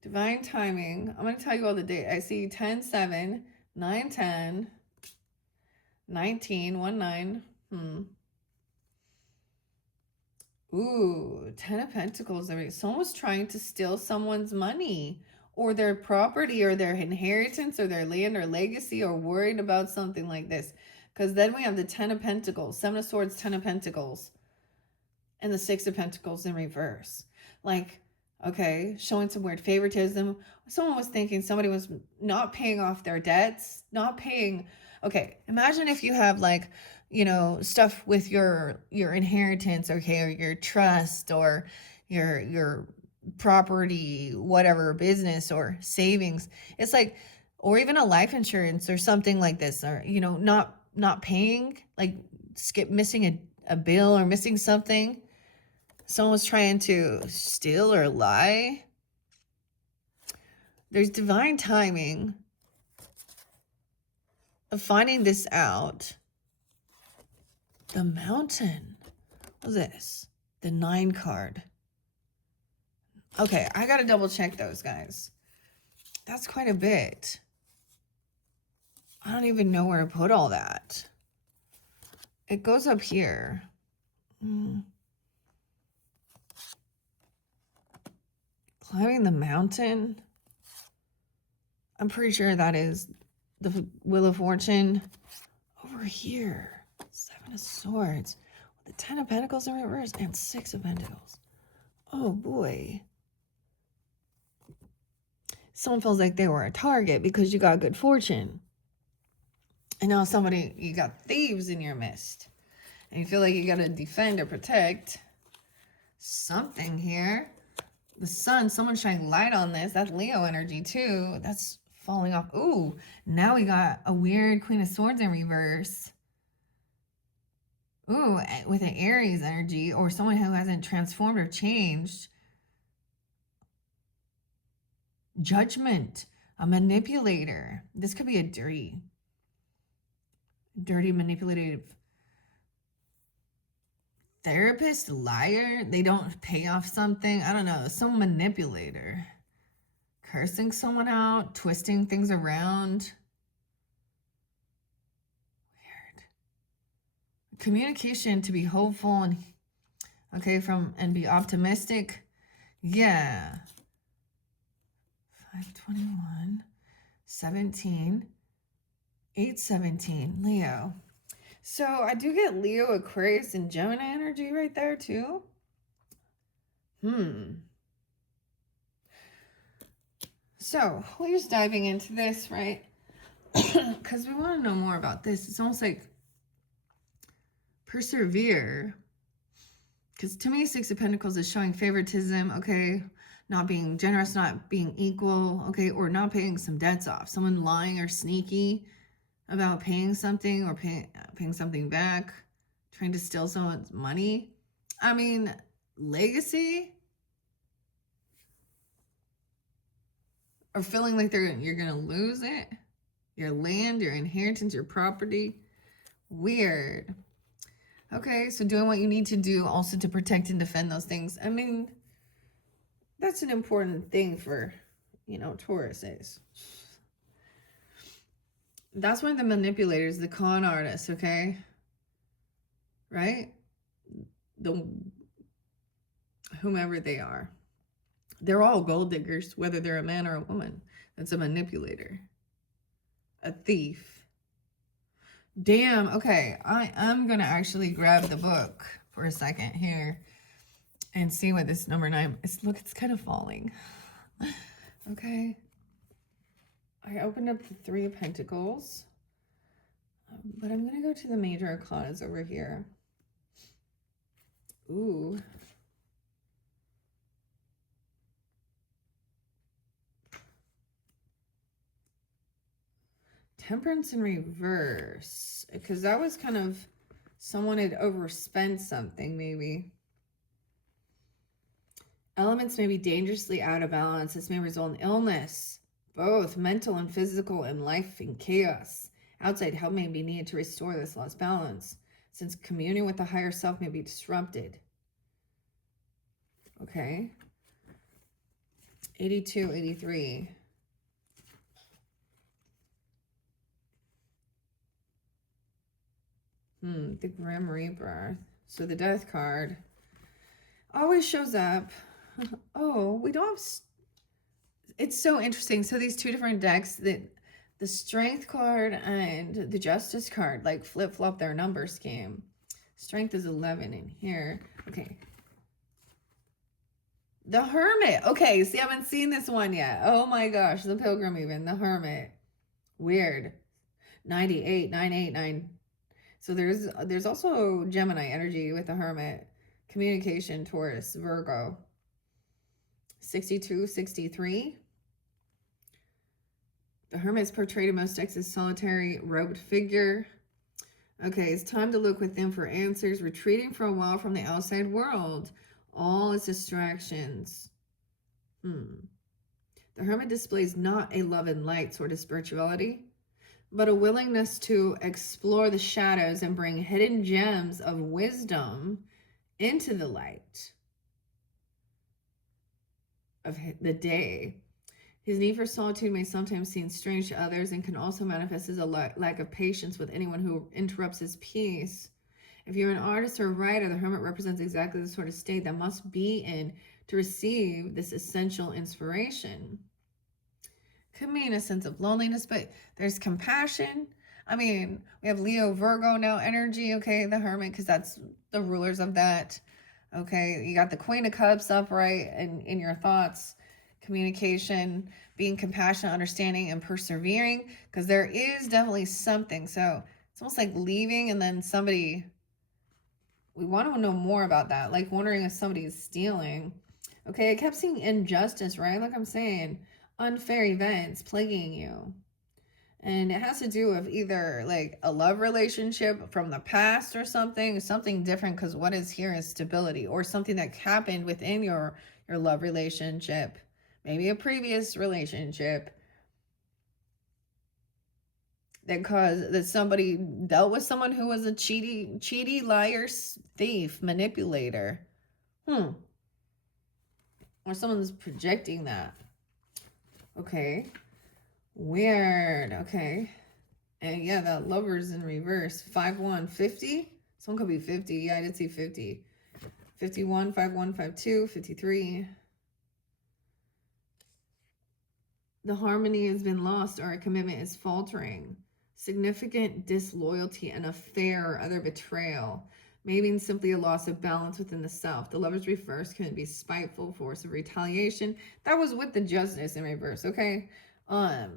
Divine timing. I'm going to tell you all the date. I see 10, 7, 9, 10, 19, 1, 9. Ooh, 10 of Pentacles. Someone was trying to steal someone's money or their property or their inheritance or their land or legacy, or worried about something like this. Because then we have the 10 of Pentacles, 7 of Swords, 10 of Pentacles, and the 6 of Pentacles in reverse. Like, okay, showing some weird favoritism. Someone was thinking somebody was not paying off their debts, not paying. Okay, imagine if you have like, stuff with your inheritance, okay, or your trust, or your property, whatever, business or savings. It's like, or even a life insurance or something like this, or not paying, like missing a bill or missing something. Someone was trying to steal or lie. There's divine timing of finding this out. The Mountain. What's this? The 9 card. Okay, I gotta double check those, guys. That's quite a bit. I don't even know where to put all that. It goes up here. Climbing the mountain. I'm pretty sure that is the Wheel of Fortune. Over here. 7 of Swords. With the 10 of Pentacles in reverse and 6 of Pentacles. Oh boy. Someone feels like they were a target because you got good fortune. And now you got thieves in your midst. And you feel like you got to defend or protect something here. The Sun, someone shining light on this. That's Leo energy too. That's falling off. Ooh, now we got a weird Queen of Swords in reverse. Ooh, with an Aries energy or someone who hasn't transformed or changed. Judgment, a manipulator. This could be a dirty manipulative therapist, liar. They don't pay off something. I don't know. Some manipulator. Cursing someone out, twisting things around. Weird. Communication to be hopeful and and be optimistic. Yeah. 521, 17, 817, Leo. So I do get Leo, Aquarius, and Gemini energy right there too. So we're just diving into this, right? Because we want to know more about this. It's almost like persevere. Because to me, Six of Pentacles is showing favoritism, okay? Not being generous, not being equal, okay? Or not paying some debts off. Someone lying or sneaky about paying something or paying something back. Trying to steal someone's money. I mean, legacy. Or feeling like you're going to lose it. Your land, your inheritance, your property. Weird. Okay, so doing what you need to do also to protect and defend those things. I mean, that's an important thing for, Taurus is. That's one of the manipulators, the con artists, okay? Right? Whomever they are. They're all gold diggers, whether they're a man or a woman. That's a manipulator. A thief. Damn, okay. I'm going to actually grab the book for a second here and see what this number 9 is. Look, it's kind of falling. Okay. I opened up the 3 of Pentacles. But I'm going to go to the major arcanas over here. Ooh. Temperance in reverse. Because that was kind of someone had overspent something, maybe. Elements may be dangerously out of balance. This may result in illness, both mental and physical, and life in chaos. Outside help may be needed to restore this lost balance, since communion with the higher self may be disrupted. Okay. 82, 83. The Grim Reaper. So the Death card always shows up. Oh, we don't have... It's so interesting. So these 2 different decks, the Strength card and the Justice card, like flip-flop their number scheme. Strength is 11 in here. Okay. The Hermit. Okay, see, I haven't seen this one yet. Oh my gosh, the Pilgrim even. The Hermit. Weird. 98, 989. So there's also Gemini energy with the Hermit. Communication, Taurus, Virgo. 62, 63. The Hermit is portrayed in most decks as solitary, robed figure. Okay, it's time to look within for answers. Retreating for a while from the outside world. All its distractions. The Hermit displays not a love and light sort of spirituality, but a willingness to explore the shadows and bring hidden gems of wisdom into the light of the day. His need for solitude may sometimes seem strange to others and can also manifest as a lack of patience with anyone who interrupts his peace. If you're an artist or a writer, the Hermit represents exactly the sort of state that must be in to receive this essential inspiration. Could mean a sense of loneliness, but there's compassion. I mean, we have Leo, Virgo now energy, okay, the Hermit, because that's the rulers of that. Okay, you got the Queen of Cups upright and in your thoughts. Communication, being compassionate, understanding, and persevering, because there is definitely something. So it's almost like leaving and then somebody, we want to know more about that, like wondering if somebody's stealing. Okay, I kept seeing injustice, right? Like I'm saying, unfair events plaguing you. And it has to do with either like a love relationship from the past or something different, because what is here is stability, or something that happened within your love relationship, maybe a previous relationship that somebody dealt with someone who was a cheaty, liar, thief, manipulator. Or someone's projecting that. Okay. Weird. Okay. And yeah, that lover's in reverse. 5-1, 50. Someone could be 50. Yeah, I did see 50. 51, 5-1, 5-2, 53. The harmony has been lost, or a commitment is faltering. Significant disloyalty, an affair, or other betrayal. Maybe simply a loss of balance within the self. The lover's reverse can be spiteful, force of retaliation. That was with the justice in reverse, okay? Okay.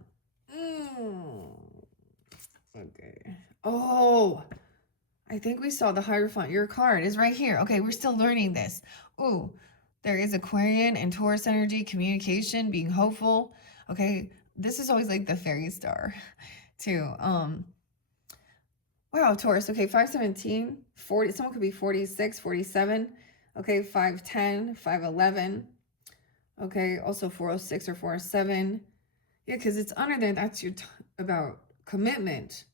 Oh, I think we saw the Hierophant. Your card is right here. Okay, we're still learning this. Oh, there is Aquarian and Taurus energy, communication, being hopeful. Okay, this is always like the fairy star too. Wow, Taurus. Okay, 5-17, 40. Someone could be 46, 47. Okay, 5-10, 5-11. Okay, also 406 or 407. Yeah, because it's under there. That's your about commitment,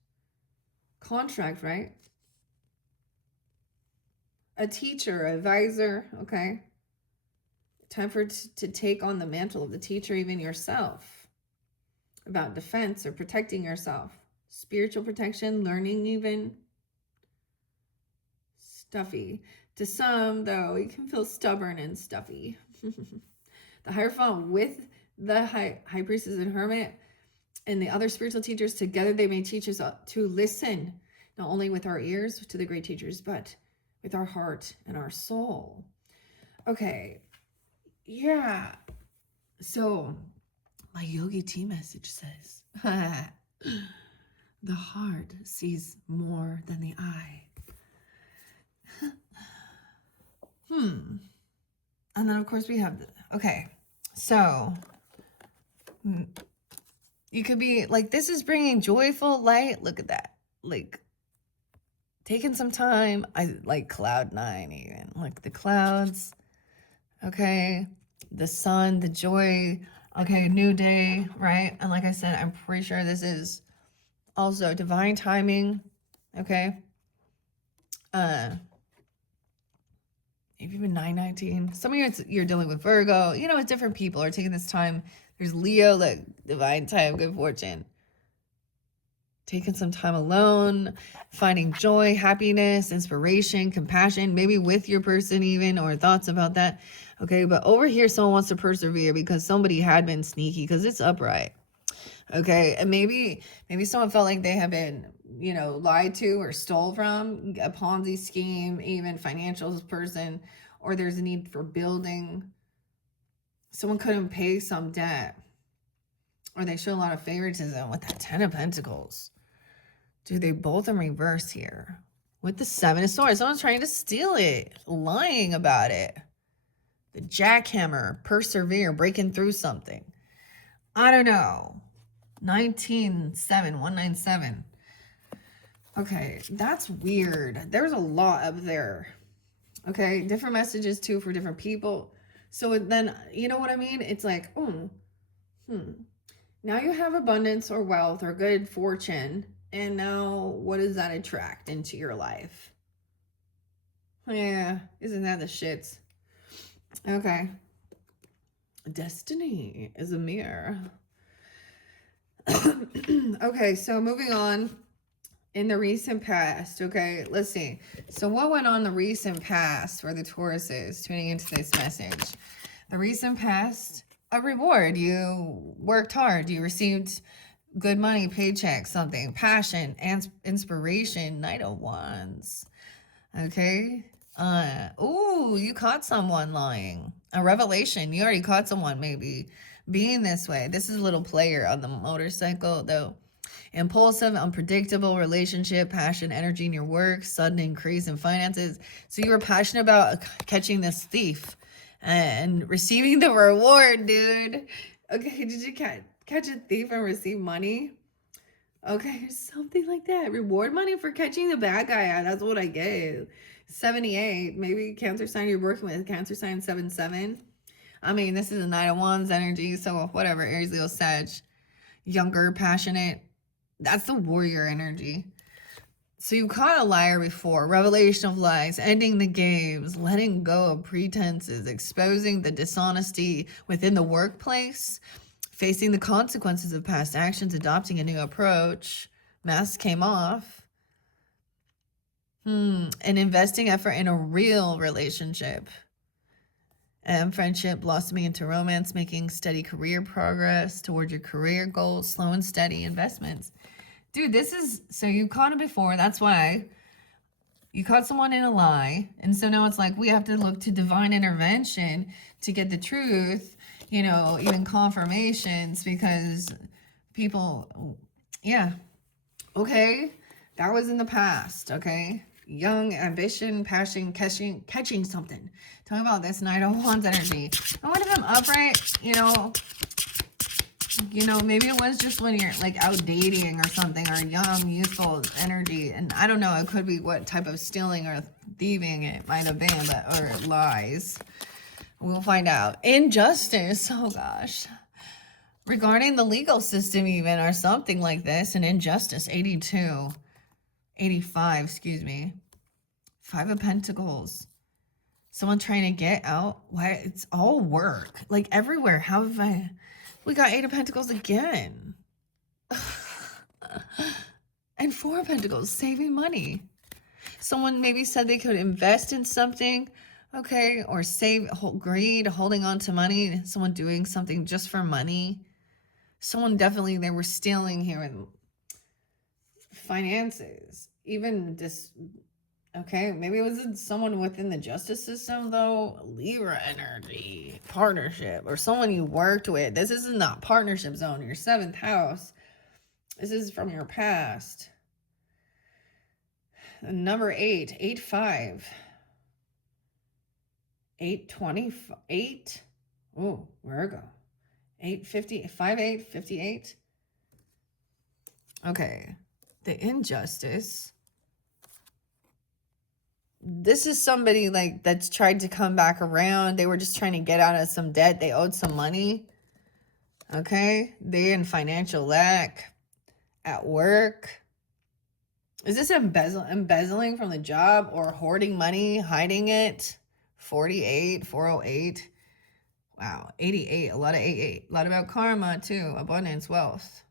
contract, right? A teacher, advisor. Okay, time for to take on the mantle of the teacher, even yourself, about defense or protecting yourself, spiritual protection, learning, even stuffy. To some, though, you can feel stubborn and stuffy. The Hierophant with the high priestess and hermit and the other spiritual teachers together, they may teach us to listen, not only with our ears to the great teachers, but with our heart and our soul. Okay, yeah. So my yogi tea message says, the heart sees more than the eye. And then, of course, we have, okay, so you could be like, this is bringing joyful light. Look at that. Like, taking some time. I like cloud 9 even. Like the clouds. Okay. The sun, the joy. Okay, new day, right? And like I said, I'm pretty sure this is also divine timing. Okay. Maybe even 9-19. Some of you, you're dealing with Virgo. You know, it's different people are taking this time. There's Leo, like divine time, good fortune. Taking some time alone, finding joy, happiness, inspiration, compassion, maybe with your person even, or thoughts about that. Okay, but over here, someone wants to persevere because somebody had been sneaky, because it's upright. Okay, and maybe someone felt like they have been, you know, lied to or stole from, a Ponzi scheme, even financial person, or there's a need for building. Someone couldn't pay some debt, or they show a lot of favoritism with that 10 of Pentacles. Dude, they both in reverse here. With the 7 of Swords, someone's trying to steal it, lying about it. The jackhammer, persevere, breaking through something. I don't know. 197. Okay, that's weird. There's a lot up there. Okay, different messages too for different people. So then, you know what I mean? It's like, now you have abundance or wealth or good fortune. And now what does that attract into your life? Yeah, isn't that the shits? Okay. Destiny is a mirror. Okay, so moving on. In the recent past, okay, let's see. So what went on in the recent past for the Tauruses tuning into this message? The recent past, a reward. You worked hard. You received good money, paycheck, something, passion, and inspiration. Knight of Wands. Okay. You caught someone lying. A revelation. You already caught someone maybe being this way. This is a little player on the motorcycle, though. Impulsive, unpredictable relationship, passion, energy in your work, sudden increase in finances. So you were passionate about catching this thief and receiving the reward, dude. Okay, did you catch a thief and receive money? Okay, something like that. Reward money for catching the bad guy. That's what I get. 78. Maybe Cancer sign you're working with. Cancer sign 7-7. I mean, this is a Knight of Wands energy, so whatever. Aries, Leo, Sag. Younger, passionate. That's the warrior energy. So you caught a liar before. Revelation of lies, ending the games, letting go of pretenses, exposing the dishonesty within the workplace, facing the consequences of past actions, adopting a new approach. Mask came off. And investing effort in a real relationship. And friendship blossoming into romance, making steady career progress toward your career goals, slow and steady investments. Dude, this is, so you caught it before. That's why you caught someone in a lie. And so now it's like we have to look to divine intervention to get the truth, you know, even confirmations, because people, yeah, okay, that was in the past, okay? Young, ambition, passion, catching something. Tell me about this Knight of Wands energy. I want them upright, maybe it was just when you're like out dating or something, or young, youthful energy. And I don't know, it could be what type of stealing or thieving it might have been, or lies. We'll find out. Injustice, oh gosh. Regarding the legal system even, or something like this, an injustice, 85, excuse me. 5 of Pentacles. Someone trying to get out. Why? It's all work. Like everywhere. How have I... We got 8 of Pentacles again. And 4 of Pentacles, saving money. Someone maybe said they could invest in something, okay, or save, greed, holding on to money. Someone doing something just for money. Someone definitely, they were stealing here in finances. Even this, okay, maybe it was someone within the justice system, though. Libra energy, partnership, or someone you worked with. This isn't that partnership zone, your 7th house. This is from your past. Number 8, 8-5. 8-28. Oh, Virgo. 8-50, 5-8, 58. Okay. The injustice. This is somebody like that's tried to come back around. They were just trying to get out of some debt. They owed some money. Okay. They're in financial lack at work. Is this embezzling from the job or hoarding money, hiding it? 48, 408. Wow. 88. A lot of 88. A lot about karma too. Abundance, wealth.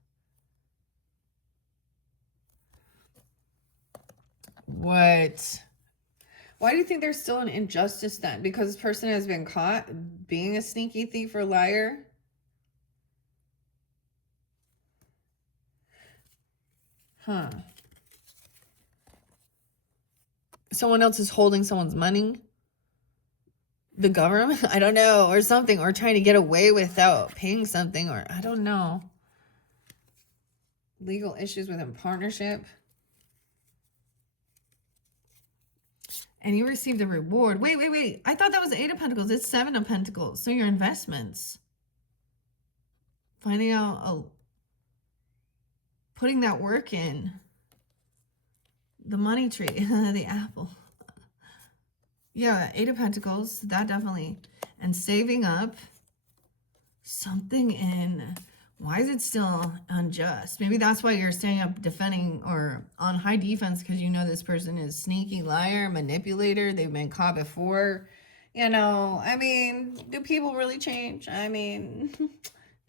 What? Why do you think there's still an injustice then? Because this person has been caught being a sneaky thief or liar? Huh. Someone else is holding someone's money? The government? I don't know. Or something. Or trying to get away without paying something. Or I don't know. Legal issues within partnership. And you received a reward. Wait. I thought that was 8 of Pentacles. It's 7 of Pentacles. So your investments. Finding out, putting that work in. The money tree. The apple. Yeah, 8 of Pentacles. That definitely. And saving up. Something in. Why is it still unjust? Maybe that's why you're staying up defending or on high defense, because you know this person is sneaky, liar, manipulator. They've been caught before. I mean, do people really change? I mean,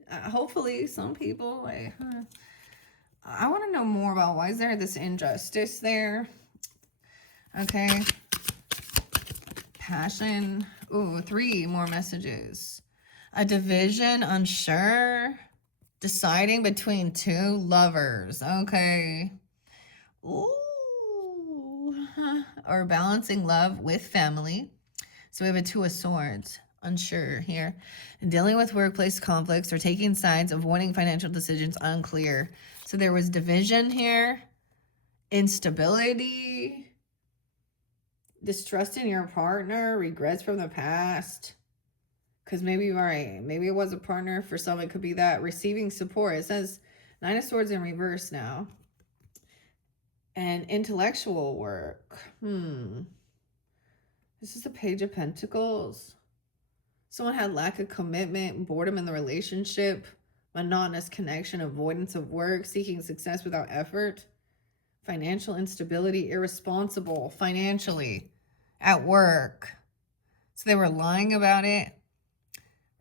hopefully some people. I want to know more about why is there this injustice there? Okay. Passion. Ooh, 3 more messages. A division, unsure. Deciding between 2 lovers. Okay. Ooh. Or balancing love with family. So we have a 2 of Swords. Unsure here. And dealing with workplace conflicts or taking sides, avoiding financial decisions, unclear. So there was division here. Instability. Distrust in your partner. Regrets from the past. Because maybe it was a partner. For some, it could be that. Receiving support. It says Nine of Swords in reverse now. And intellectual work. This is the Page of Pentacles. Someone had lack of commitment, boredom in the relationship, monotonous connection, avoidance of work, seeking success without effort, financial instability, irresponsible financially at work. So they were lying about it.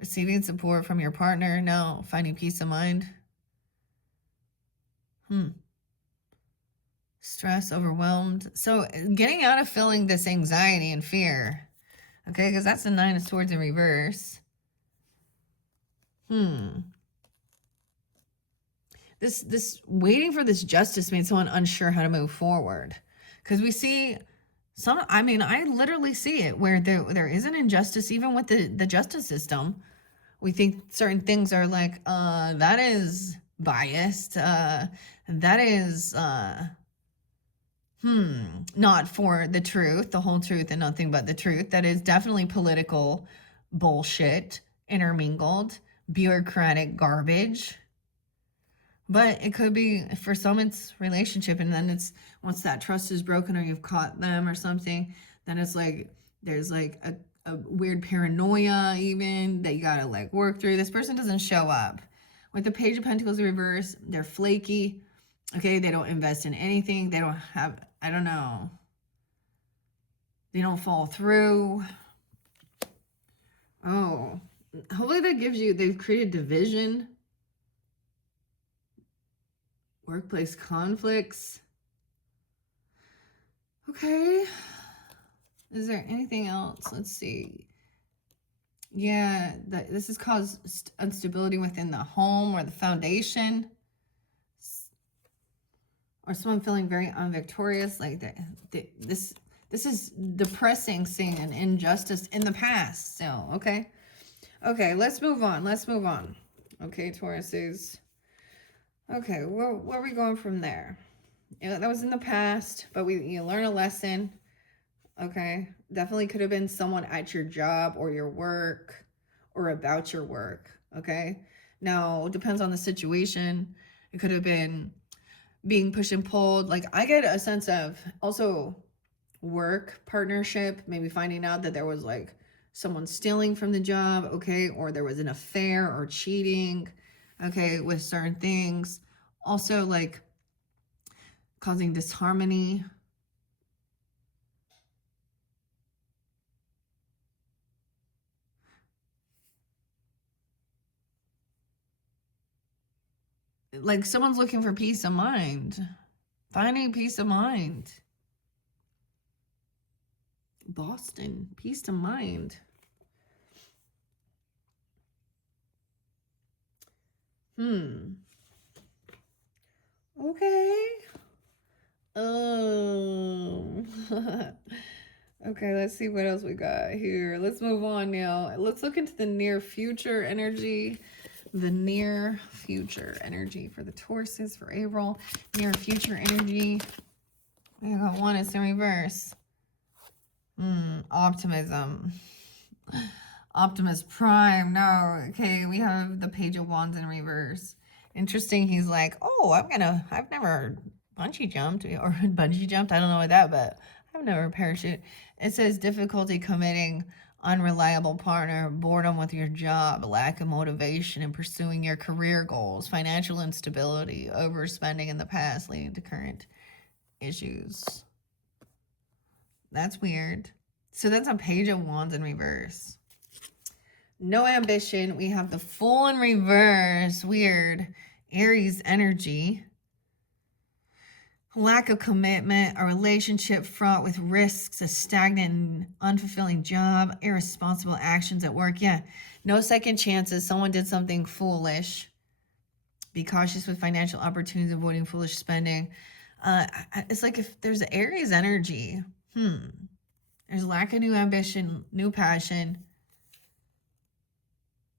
Receiving support from your partner. No. Finding peace of mind. Stress, overwhelmed. So getting out of feeling this anxiety and fear. Okay, because that's the Nine of Swords in reverse. This waiting for this justice made someone unsure how to move forward. Because we see some, I mean, I literally see it where there is an injustice even with the justice system. We think certain things are like, that is biased. That is, not for the truth, the whole truth and nothing but the truth. That is definitely political bullshit, intermingled, bureaucratic garbage. But it could be, for some, it's relationship. And then it's, once that trust is broken or you've caught them or something, then it's like, there's like a weird paranoia even that you gotta like work through. This person doesn't show up. With the Page of Pentacles in reverse, they're flaky. Okay, they don't invest in anything. They don't have, I don't know. They don't follow through. Oh, hopefully that gives you, they've created division. Workplace conflicts. Okay. Is there anything else? Let's see. Yeah, this has caused instability within the home or the foundation. Or someone feeling very unvictorious, like this is depressing, seeing an injustice in the past. So, okay, let's move on. Okay, Tauruses. Okay, where are we going from there? That was in the past, but you learn a lesson. Okay, definitely could have been someone at your job or your work or about your work. Okay, now depends on the situation. It could have been being pushed and pulled. Like, I get a sense of also work partnership, maybe finding out that there was like someone stealing from the job, okay, or there was an affair or cheating, okay, with certain things. Also like causing disharmony. Like someone's looking for peace of mind. Finding peace of mind. Boston, peace of mind. Okay. Okay, let's see what else we got here. Let's move on now. Let's look into the near future energy. The near future energy for the Tauruses for April. Near future energy. We got one, it's in reverse. Optimism. Optimus Prime. No. Okay, we have the Page of Wands in reverse. Interesting. He's like, oh, I've never bungee jumped or bungee jumped. I don't know what that, but I've never parachute. It says difficulty committing, unreliable partner, boredom with your job, lack of motivation in pursuing your career goals, financial instability, overspending in the past leading to current issues. That's weird. So that's a Page of Wands in reverse. No ambition. We have the Fool in reverse. Weird. Aries energy. Lack of commitment, a relationship fraught with risks, a stagnant and unfulfilling job, irresponsible actions at work. Yeah, no second chances. Someone did something foolish. Be cautious with financial opportunities, avoiding foolish spending. It's like if there's an Aries energy. There's lack of new ambition, new passion.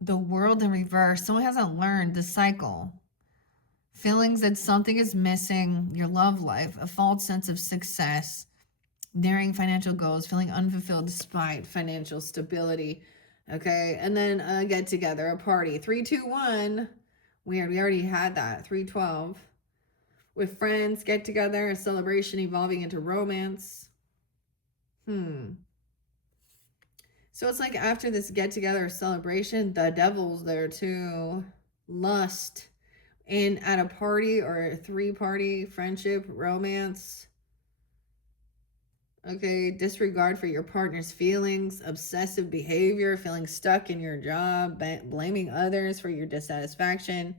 The World in reverse. Someone hasn't learned the cycle. Feelings that something is missing, your love life, a false sense of success, nearing financial goals, feeling unfulfilled despite financial stability. Okay, and then get together, a party. 3, 2, 1. Weird. We already had that. 312. With friends, get together, a celebration evolving into romance. So it's like after this get together celebration, the devil's there too. Lust. And at a party or a 3-party, friendship, romance. Okay, disregard for your partner's feelings, obsessive behavior, feeling stuck in your job, blaming others for your dissatisfaction,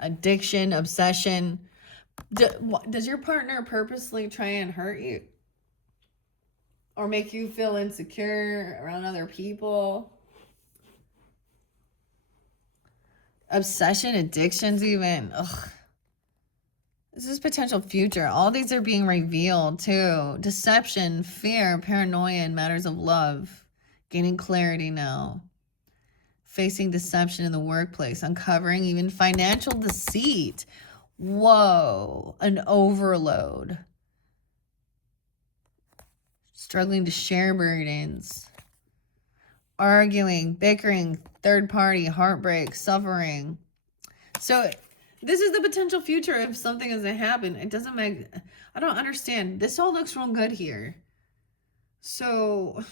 addiction, obsession. Does your partner purposely try and hurt you? Or make you feel insecure around other people? Obsession, addictions even. Ugh. This is potential future. All these are being revealed too. Deception, fear, paranoia in matters of love. Gaining clarity now. Facing deception in the workplace. Uncovering even financial deceit. Whoa. An overload. Struggling to share burdens. Arguing, bickering, third party, heartbreak, suffering. So this is the potential future if something is to happen. It doesn't make... I don't understand. This all looks real good here. So...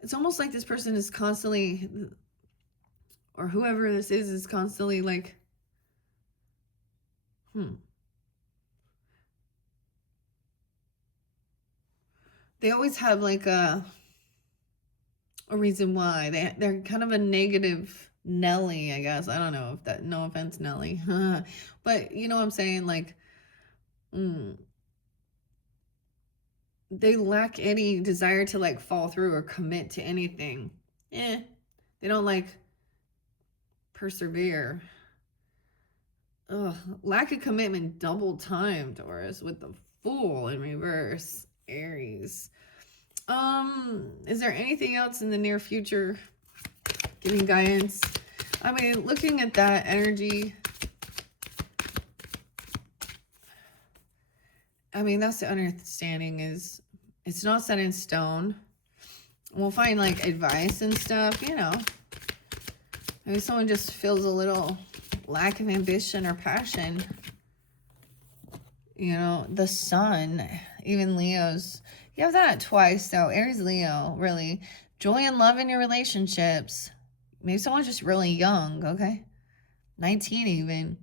It's almost like this person is constantly... Or whoever this is constantly like... They always have like a reason why. They're kind of a negative... Nelly, I guess. I don't know if that, no offense, Nelly. But you know what I'm saying? Like, they lack any desire to like fall through or commit to anything. They don't like persevere. Ugh, lack of commitment double time, Taurus, with the Fool in reverse, Aries. Is there anything else in the near future giving guidance? I mean, looking at that energy, I mean, that's the understanding is it's not set in stone. We'll find like advice and stuff, you know. Maybe someone just feels a little lack of ambition or passion. You know, the sun, even Leo's. You have that twice, though. Aries, Leo, really. Joy and love in your relationships. Maybe someone's just really young, okay? 19 even.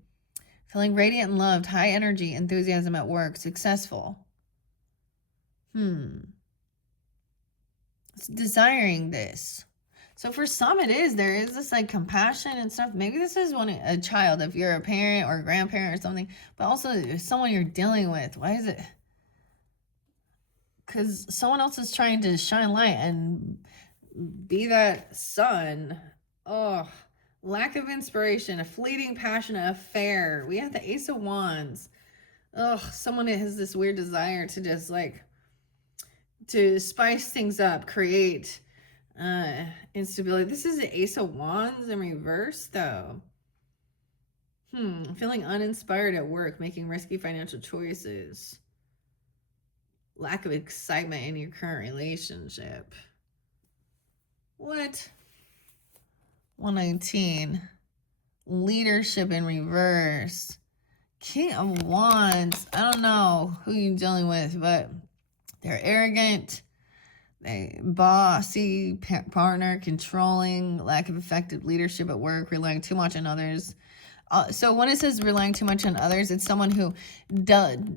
Feeling radiant and loved, high energy, enthusiasm at work, successful. It's desiring this. So for some it is. There is this like compassion and stuff. Maybe this is when a child, if you're a parent or a grandparent or something. But also someone you're dealing with. Why is it? Because someone else is trying to shine light and be that sun. Oh, lack of inspiration, a fleeting passion, an affair. We have the Ace of Wands. Ugh, someone that has this weird desire to just like, to spice things up, create instability. This is the Ace of Wands in reverse though. Feeling uninspired at work, making risky financial choices. Lack of excitement in your current relationship. What? 119. Leadership in reverse. King of Wands. I don't know who you're dealing with, but they're arrogant. They bossy partner, controlling, lack of effective leadership at work, relying too much on others. So when it says relying too much on others, it's someone who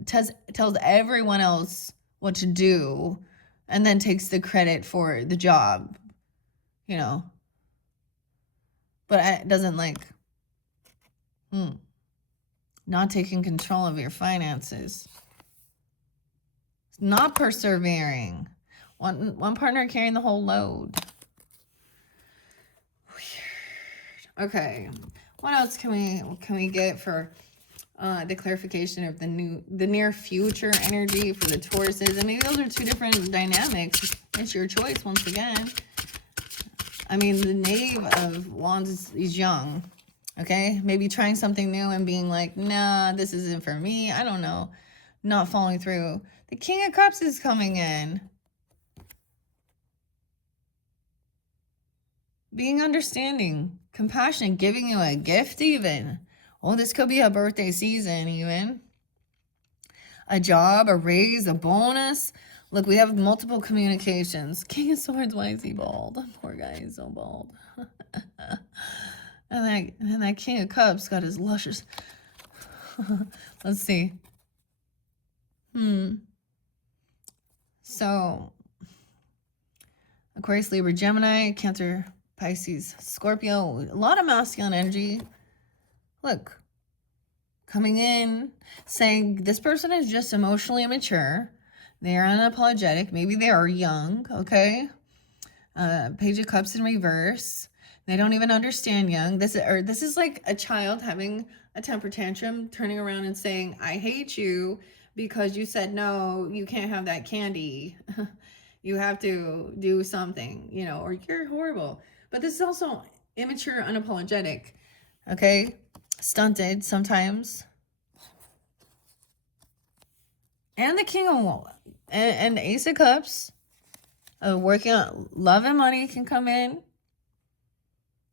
tells everyone else what to do and then takes the credit for the job, you know. But it doesn't like, not taking control of your finances. Not persevering. One partner carrying the whole load. Weird. Okay. What else can we get for the clarification of the near future energy for the Tauruses? And maybe those are two different dynamics. It's your choice once again. I mean, the Knave of Wands is young. Okay? Maybe trying something new and being like, nah, this isn't for me. I don't know. Not following through. The King of Cups is coming in. being understanding, compassionate, giving you a gift even. Oh, this could be a birthday season even. A job, a raise, a bonus. Look, we have multiple communications. King of Swords, why is he bald? Poor guy, he's so bald. and that King of Cups got his luscious. Let's see. So, Aquarius, Libra, Gemini, Cancer, Pisces, Scorpio. A lot of masculine energy. Look, coming in, saying this person is just emotionally immature. They are unapologetic. Maybe they are young, okay? Page of Cups in reverse. They don't even understand young. This is like a child having a temper tantrum, turning around and saying, I hate you because you said, no, you can't have that candy. You have to do something, you know, or you're horrible. But this is also immature, unapologetic, okay? Stunted sometimes. And the King of and Ace of Cups. Working on love and money can come in.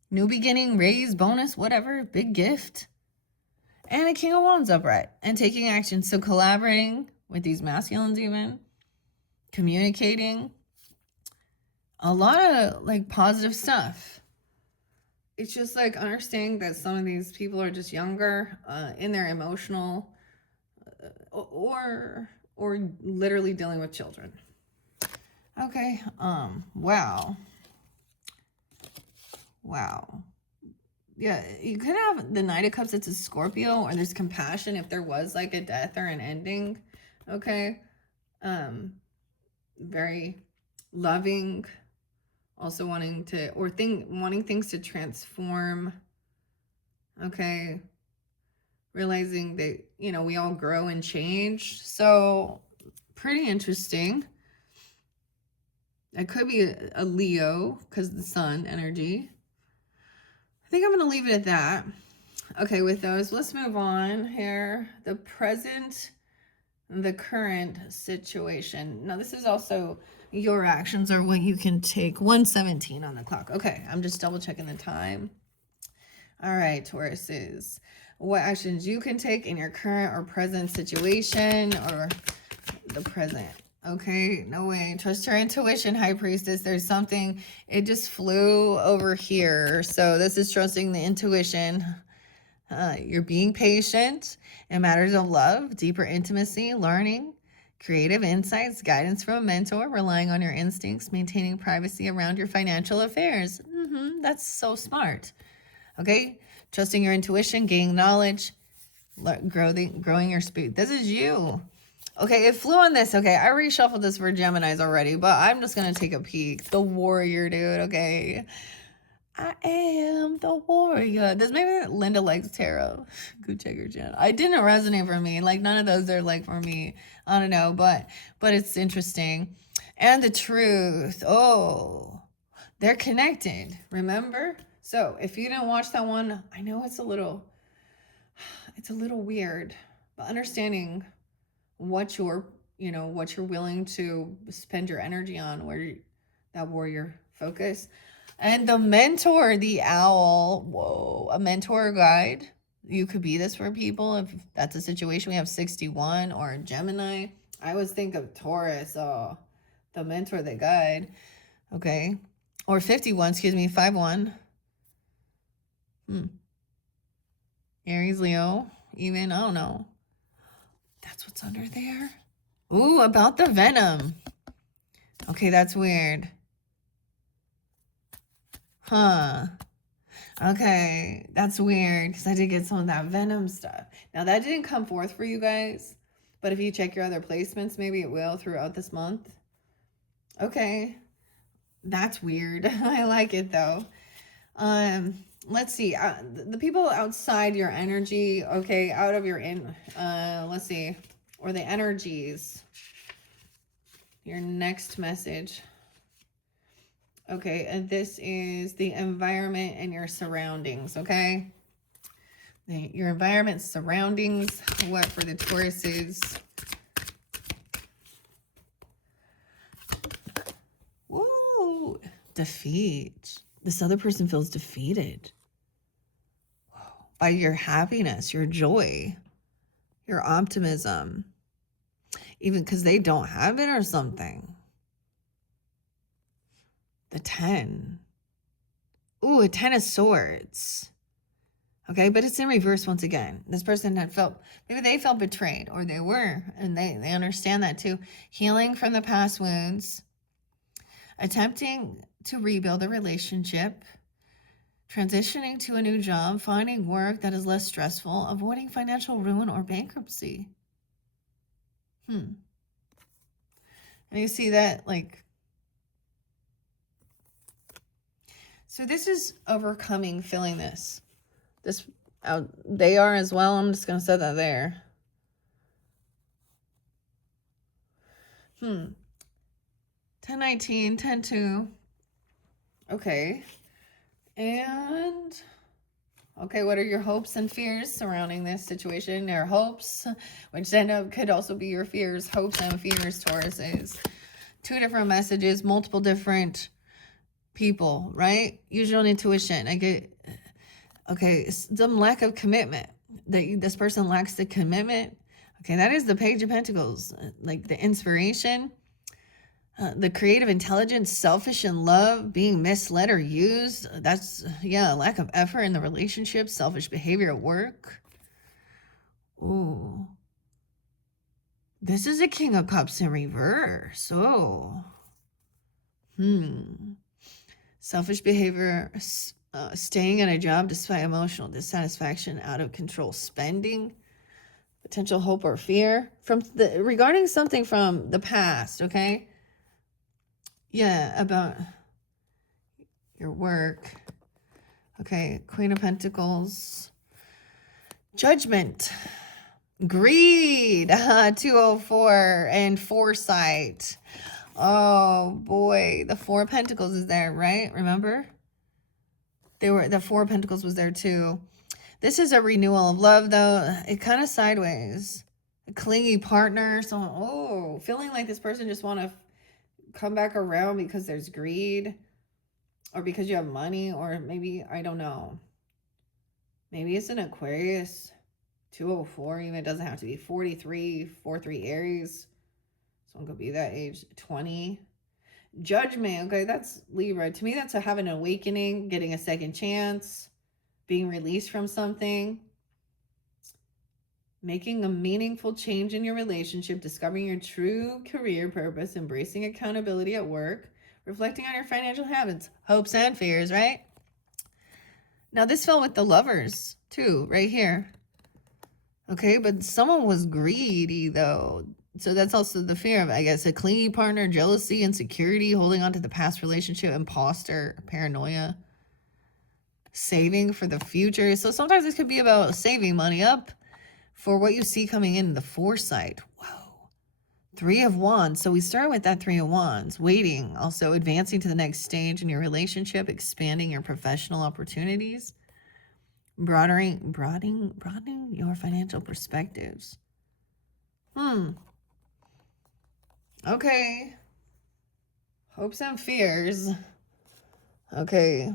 New beginning, raise, bonus, whatever, big gift. And a King of Wands upright and taking action. So collaborating with these masculines even. Communicating. A lot of like positive stuff. It's just like understanding that some of these people are just younger in their emotional or literally dealing with children. Okay, wow. Yeah, you could have the Knight of Cups. It's a Scorpio, or there's compassion if there was like a death or an ending. Okay, very loving, also wanting to wanting things to transform. Okay, realizing that, you know, we all grow and change. So pretty interesting. It could be a Leo because the sun energy. I think I'm going to leave it at that. Okay, with those, let's move on here. The present, the current situation. Now, this is also your actions or what you can take. 1:17 on the clock. Okay, I'm just double checking the time. All right, Tauruses. What actions you can take in your current or present situation or the present. Okay, no way. Trust your intuition, High Priestess. There's something, it just flew over here. So this is trusting the intuition. You're being patient in matters of love, deeper intimacy, learning, creative insights, guidance from a mentor, relying on your instincts, maintaining privacy around your financial affairs. That's so smart. Okay, trusting your intuition, gaining knowledge, growing your spirit. This is you. Okay, it flew on this. Okay, I reshuffled this for Geminis already, but I'm just going to take a peek. The warrior, dude, okay? I am the warrior. Does maybe Linda likes tarot? Go check her channel. I didn't resonate for me. Like, none of those are like for me. I don't know, but it's interesting. And the truth. Oh, they're connected. Remember? So if you didn't watch that one, I know it's a little weird, but understanding what you're willing to spend your energy on, where that warrior focus. And the mentor, the owl. Whoa, a mentor guide. You could be this for people if that's a situation. We have 61 or a Gemini. I always think of Taurus, the mentor, the guide. Okay, or 51, excuse me, 51. Aries, Leo, even, I don't know. That's what's under there. Ooh, about the venom. Okay, that's weird. Huh. Okay, that's weird because I did get some of that venom stuff. Now, that didn't come forth for you guys, but if you check your other placements, maybe it will throughout this month. Okay, that's weird. I like it though. Let's see. The people outside your energy, okay, out of your let's see, or the energies. Your next message. Okay, and this is the environment and your surroundings, okay? Your environment, surroundings, what for the Tauruses? Woo! Defeat. This other person feels defeated by your happiness, your joy, your optimism, even because they don't have it or something. The 10. Ooh, a 10 of swords. Okay, but it's in reverse once again. This person had maybe they felt betrayed, or they were, and they understand that too. Healing from the past wounds, attempting to rebuild a relationship, transitioning to a new job, finding work that is less stressful, avoiding financial ruin or bankruptcy. And you see that, like, so this is overcoming feeling this. They are as well. I'm just going to set that there. 10-19, 10-2. Okay. And, okay, what are your hopes and fears surrounding this situation? Your hopes, which then could also be your fears. Hopes and fears, Taurus, is 2 different messages, multiple different people, right? Use your own intuition. I get, okay, some lack of commitment. This person lacks the commitment. Okay, that is the Page of Pentacles, like the inspiration, the creative intelligence, selfish in love, being misled or used. That's, yeah, lack of effort in the relationship, selfish behavior at work. Ooh. This is a King of Cups in reverse. Oh. Selfish behavior, staying in a job despite emotional dissatisfaction, out of control spending, potential hope or fear regarding something from the past, okay? Yeah, about your work. Okay, Queen of Pentacles, Judgment, Greed, 204, and Foresight. Oh boy, the 4 of Pentacles is there, right? Remember? The 4 of Pentacles was there too. This is a renewal of love, though. It kind of sideways. A clingy partner. So, feeling like this person just want to come back around because there's greed, or because you have money, or maybe, I don't know. Maybe it's an Aquarius, 204, even. It doesn't have to be 43, 4-3 Aries. Someone could be that age, 20. Judgment, okay, that's Libra. To me, that's having an awakening, getting a second chance, being released from something, making a meaningful change in your relationship, discovering your true career purpose, embracing accountability at work, reflecting on your financial habits, hopes and fears, right? Now, this fell with the Lovers, too, right here. Okay, but someone was greedy, though. So that's also the fear of, I guess, a clingy partner, jealousy, insecurity, holding on to the past relationship, imposter, paranoia, saving for the future. So sometimes this could be about saving money up for what you see coming in, the Foresight. Whoa. 3 of Wands. So we start with that 3 of Wands. Waiting, also advancing to the next stage in your relationship, expanding your professional opportunities, broadening your financial perspectives. Okay. Hopes and fears. Okay.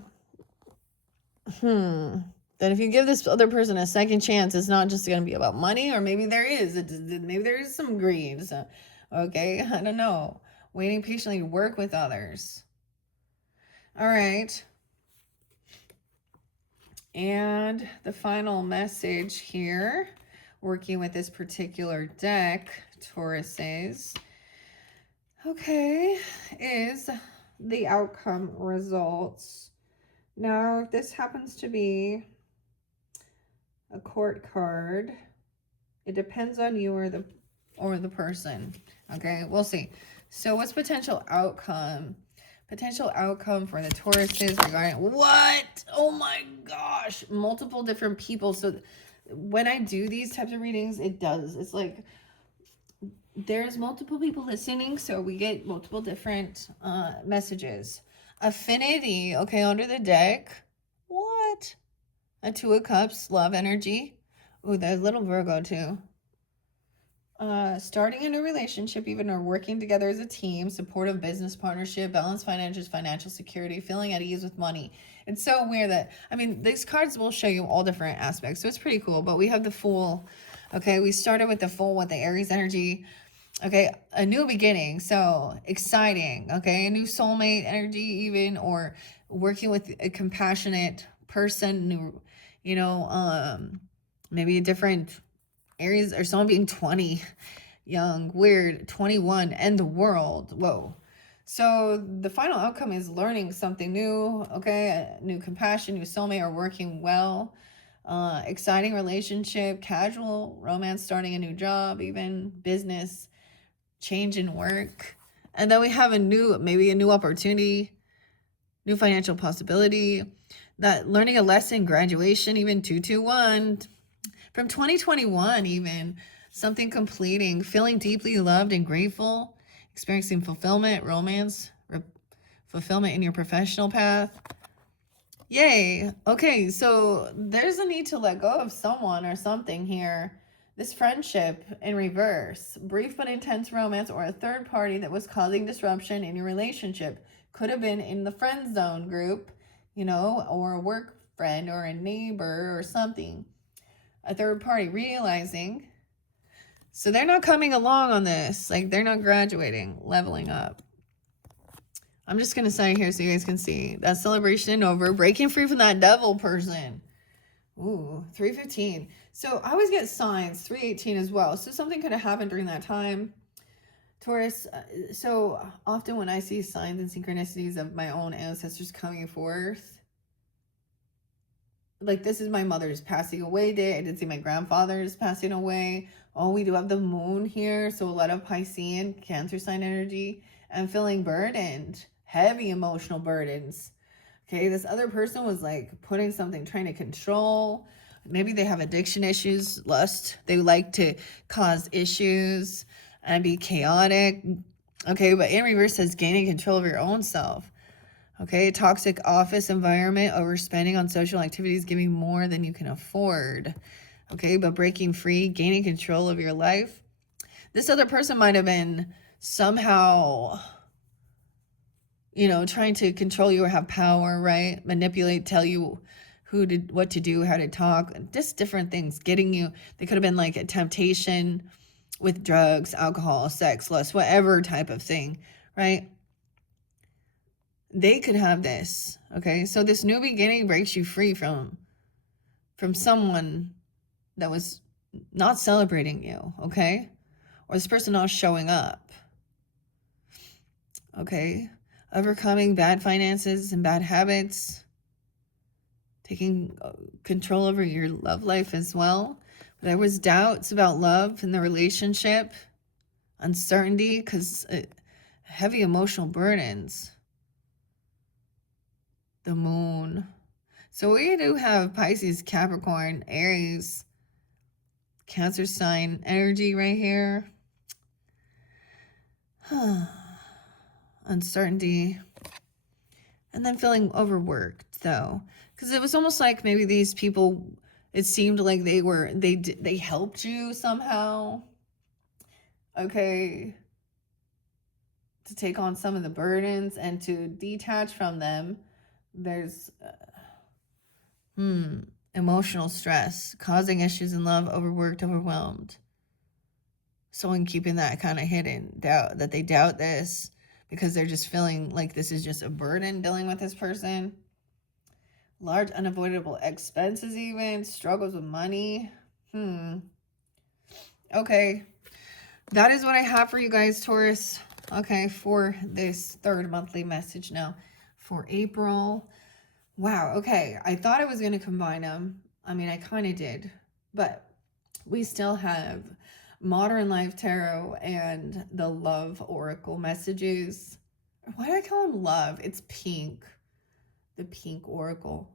Then if you give this other person a second chance, it's not just going to be about money, or maybe there is. Maybe there is some greed. So, okay, I don't know. Waiting patiently to work with others. All right. And the final message here, working with this particular deck, Taurus says, okay, is the outcome results. Now, if this happens to be a Court card, it depends on you or the person. Okay, we'll see. So what's potential outcome? Potential outcome for the Tauruses regarding what? Oh my gosh, multiple different people. So when I do these types of readings, it's like there's multiple people listening, so we get multiple different messages. Affinity, okay, under the deck. What? A 2 of Cups, love energy. Ooh, there's little Virgo too. Starting a new relationship, even, or working together as a team, supportive business partnership, balanced finances, financial security, feeling at ease with money. It's so weird that, I mean, these cards will show you all different aspects, so it's pretty cool. But we have the Fool. Okay, we started with the Fool with the Aries energy. Okay, a new beginning, so exciting. Okay, a new soulmate energy, even, or working with a compassionate person, new, maybe a different Aries, or someone being 20, young, weird, 21, and the world. Whoa. So the final outcome is learning something new, okay? A new compassion, new soulmate, or working well. Exciting relationship, casual romance, starting a new job, even business, change in work. And then we have maybe a new opportunity, new financial possibility, that learning a lesson, graduation, even 221 from 2021, even something completing, feeling deeply loved and grateful, experiencing fulfillment, romance, fulfillment in your professional path. Yay. Okay, so there's a need to let go of someone or something here. This friendship in reverse, brief but intense romance, or a third party that was causing disruption in your relationship. Could have been in the friend zone group, or a work friend or a neighbor or something. A third party realizing. So they're not coming along on this. Like, they're not graduating, leveling up. I'm just going to sign here so you guys can see. That celebration over. Breaking free from that devil person. Ooh, 315. So I always get signs, 318 as well. So something could have happened during that time. Taurus, so often when I see signs and synchronicities of my own ancestors coming forth, like, this is my mother's passing away day. I did see my grandfather's passing away. Oh, we do have the moon here. So a lot of Piscean, Cancer sign energy. I'm feeling burdened, heavy emotional burdens. Okay, this other person was like putting something, trying to control. Maybe they have addiction issues, lust. They like to cause issues and be chaotic. Okay, but in reverse says gaining control of your own self. Okay, toxic office environment, overspending on social activities, giving more than you can afford. Okay, but breaking free, gaining control of your life. This other person might have been somehow, trying to control you or have power, right? Manipulate, tell you what to do, how to talk, just different things. They could have been like a temptation with drugs, alcohol, sex, lust, whatever type of thing, right? They could have this, okay? So this new beginning breaks you free from someone that was not celebrating you, okay? Or this person not showing up, okay? Overcoming bad finances and bad habits, taking control over your love life as well. There was doubts about love in the relationship, uncertainty, because heavy emotional burdens. The moon. So we do have Pisces, Capricorn, Aries, Cancer sign energy right here. Uncertainty. And then feeling overworked, though. Because it was almost like maybe these people, it seemed like they helped you somehow. Okay. To take on some of the burdens and to detach from them. There's emotional stress, causing issues in love, overworked, overwhelmed. Someone keeping that kind of hidden, that they doubt this because they're just feeling like this is just a burden dealing with this person. Large unavoidable expenses, even struggles with money. Okay, that is what I have for you guys, Taurus. Okay, for this third monthly message now for April. Wow, okay. I thought I was going to combine them. I mean, I kind of did. But we still have Modern Life Tarot and the Love Oracle messages. Why do I call them love? It's pink. The pink Oracle.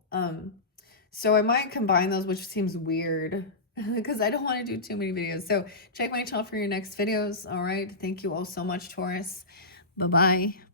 So I might combine those, which seems weird because I don't want to do too many videos. So check my channel for your next videos. All right. Thank you all so much, Taurus. Bye-bye.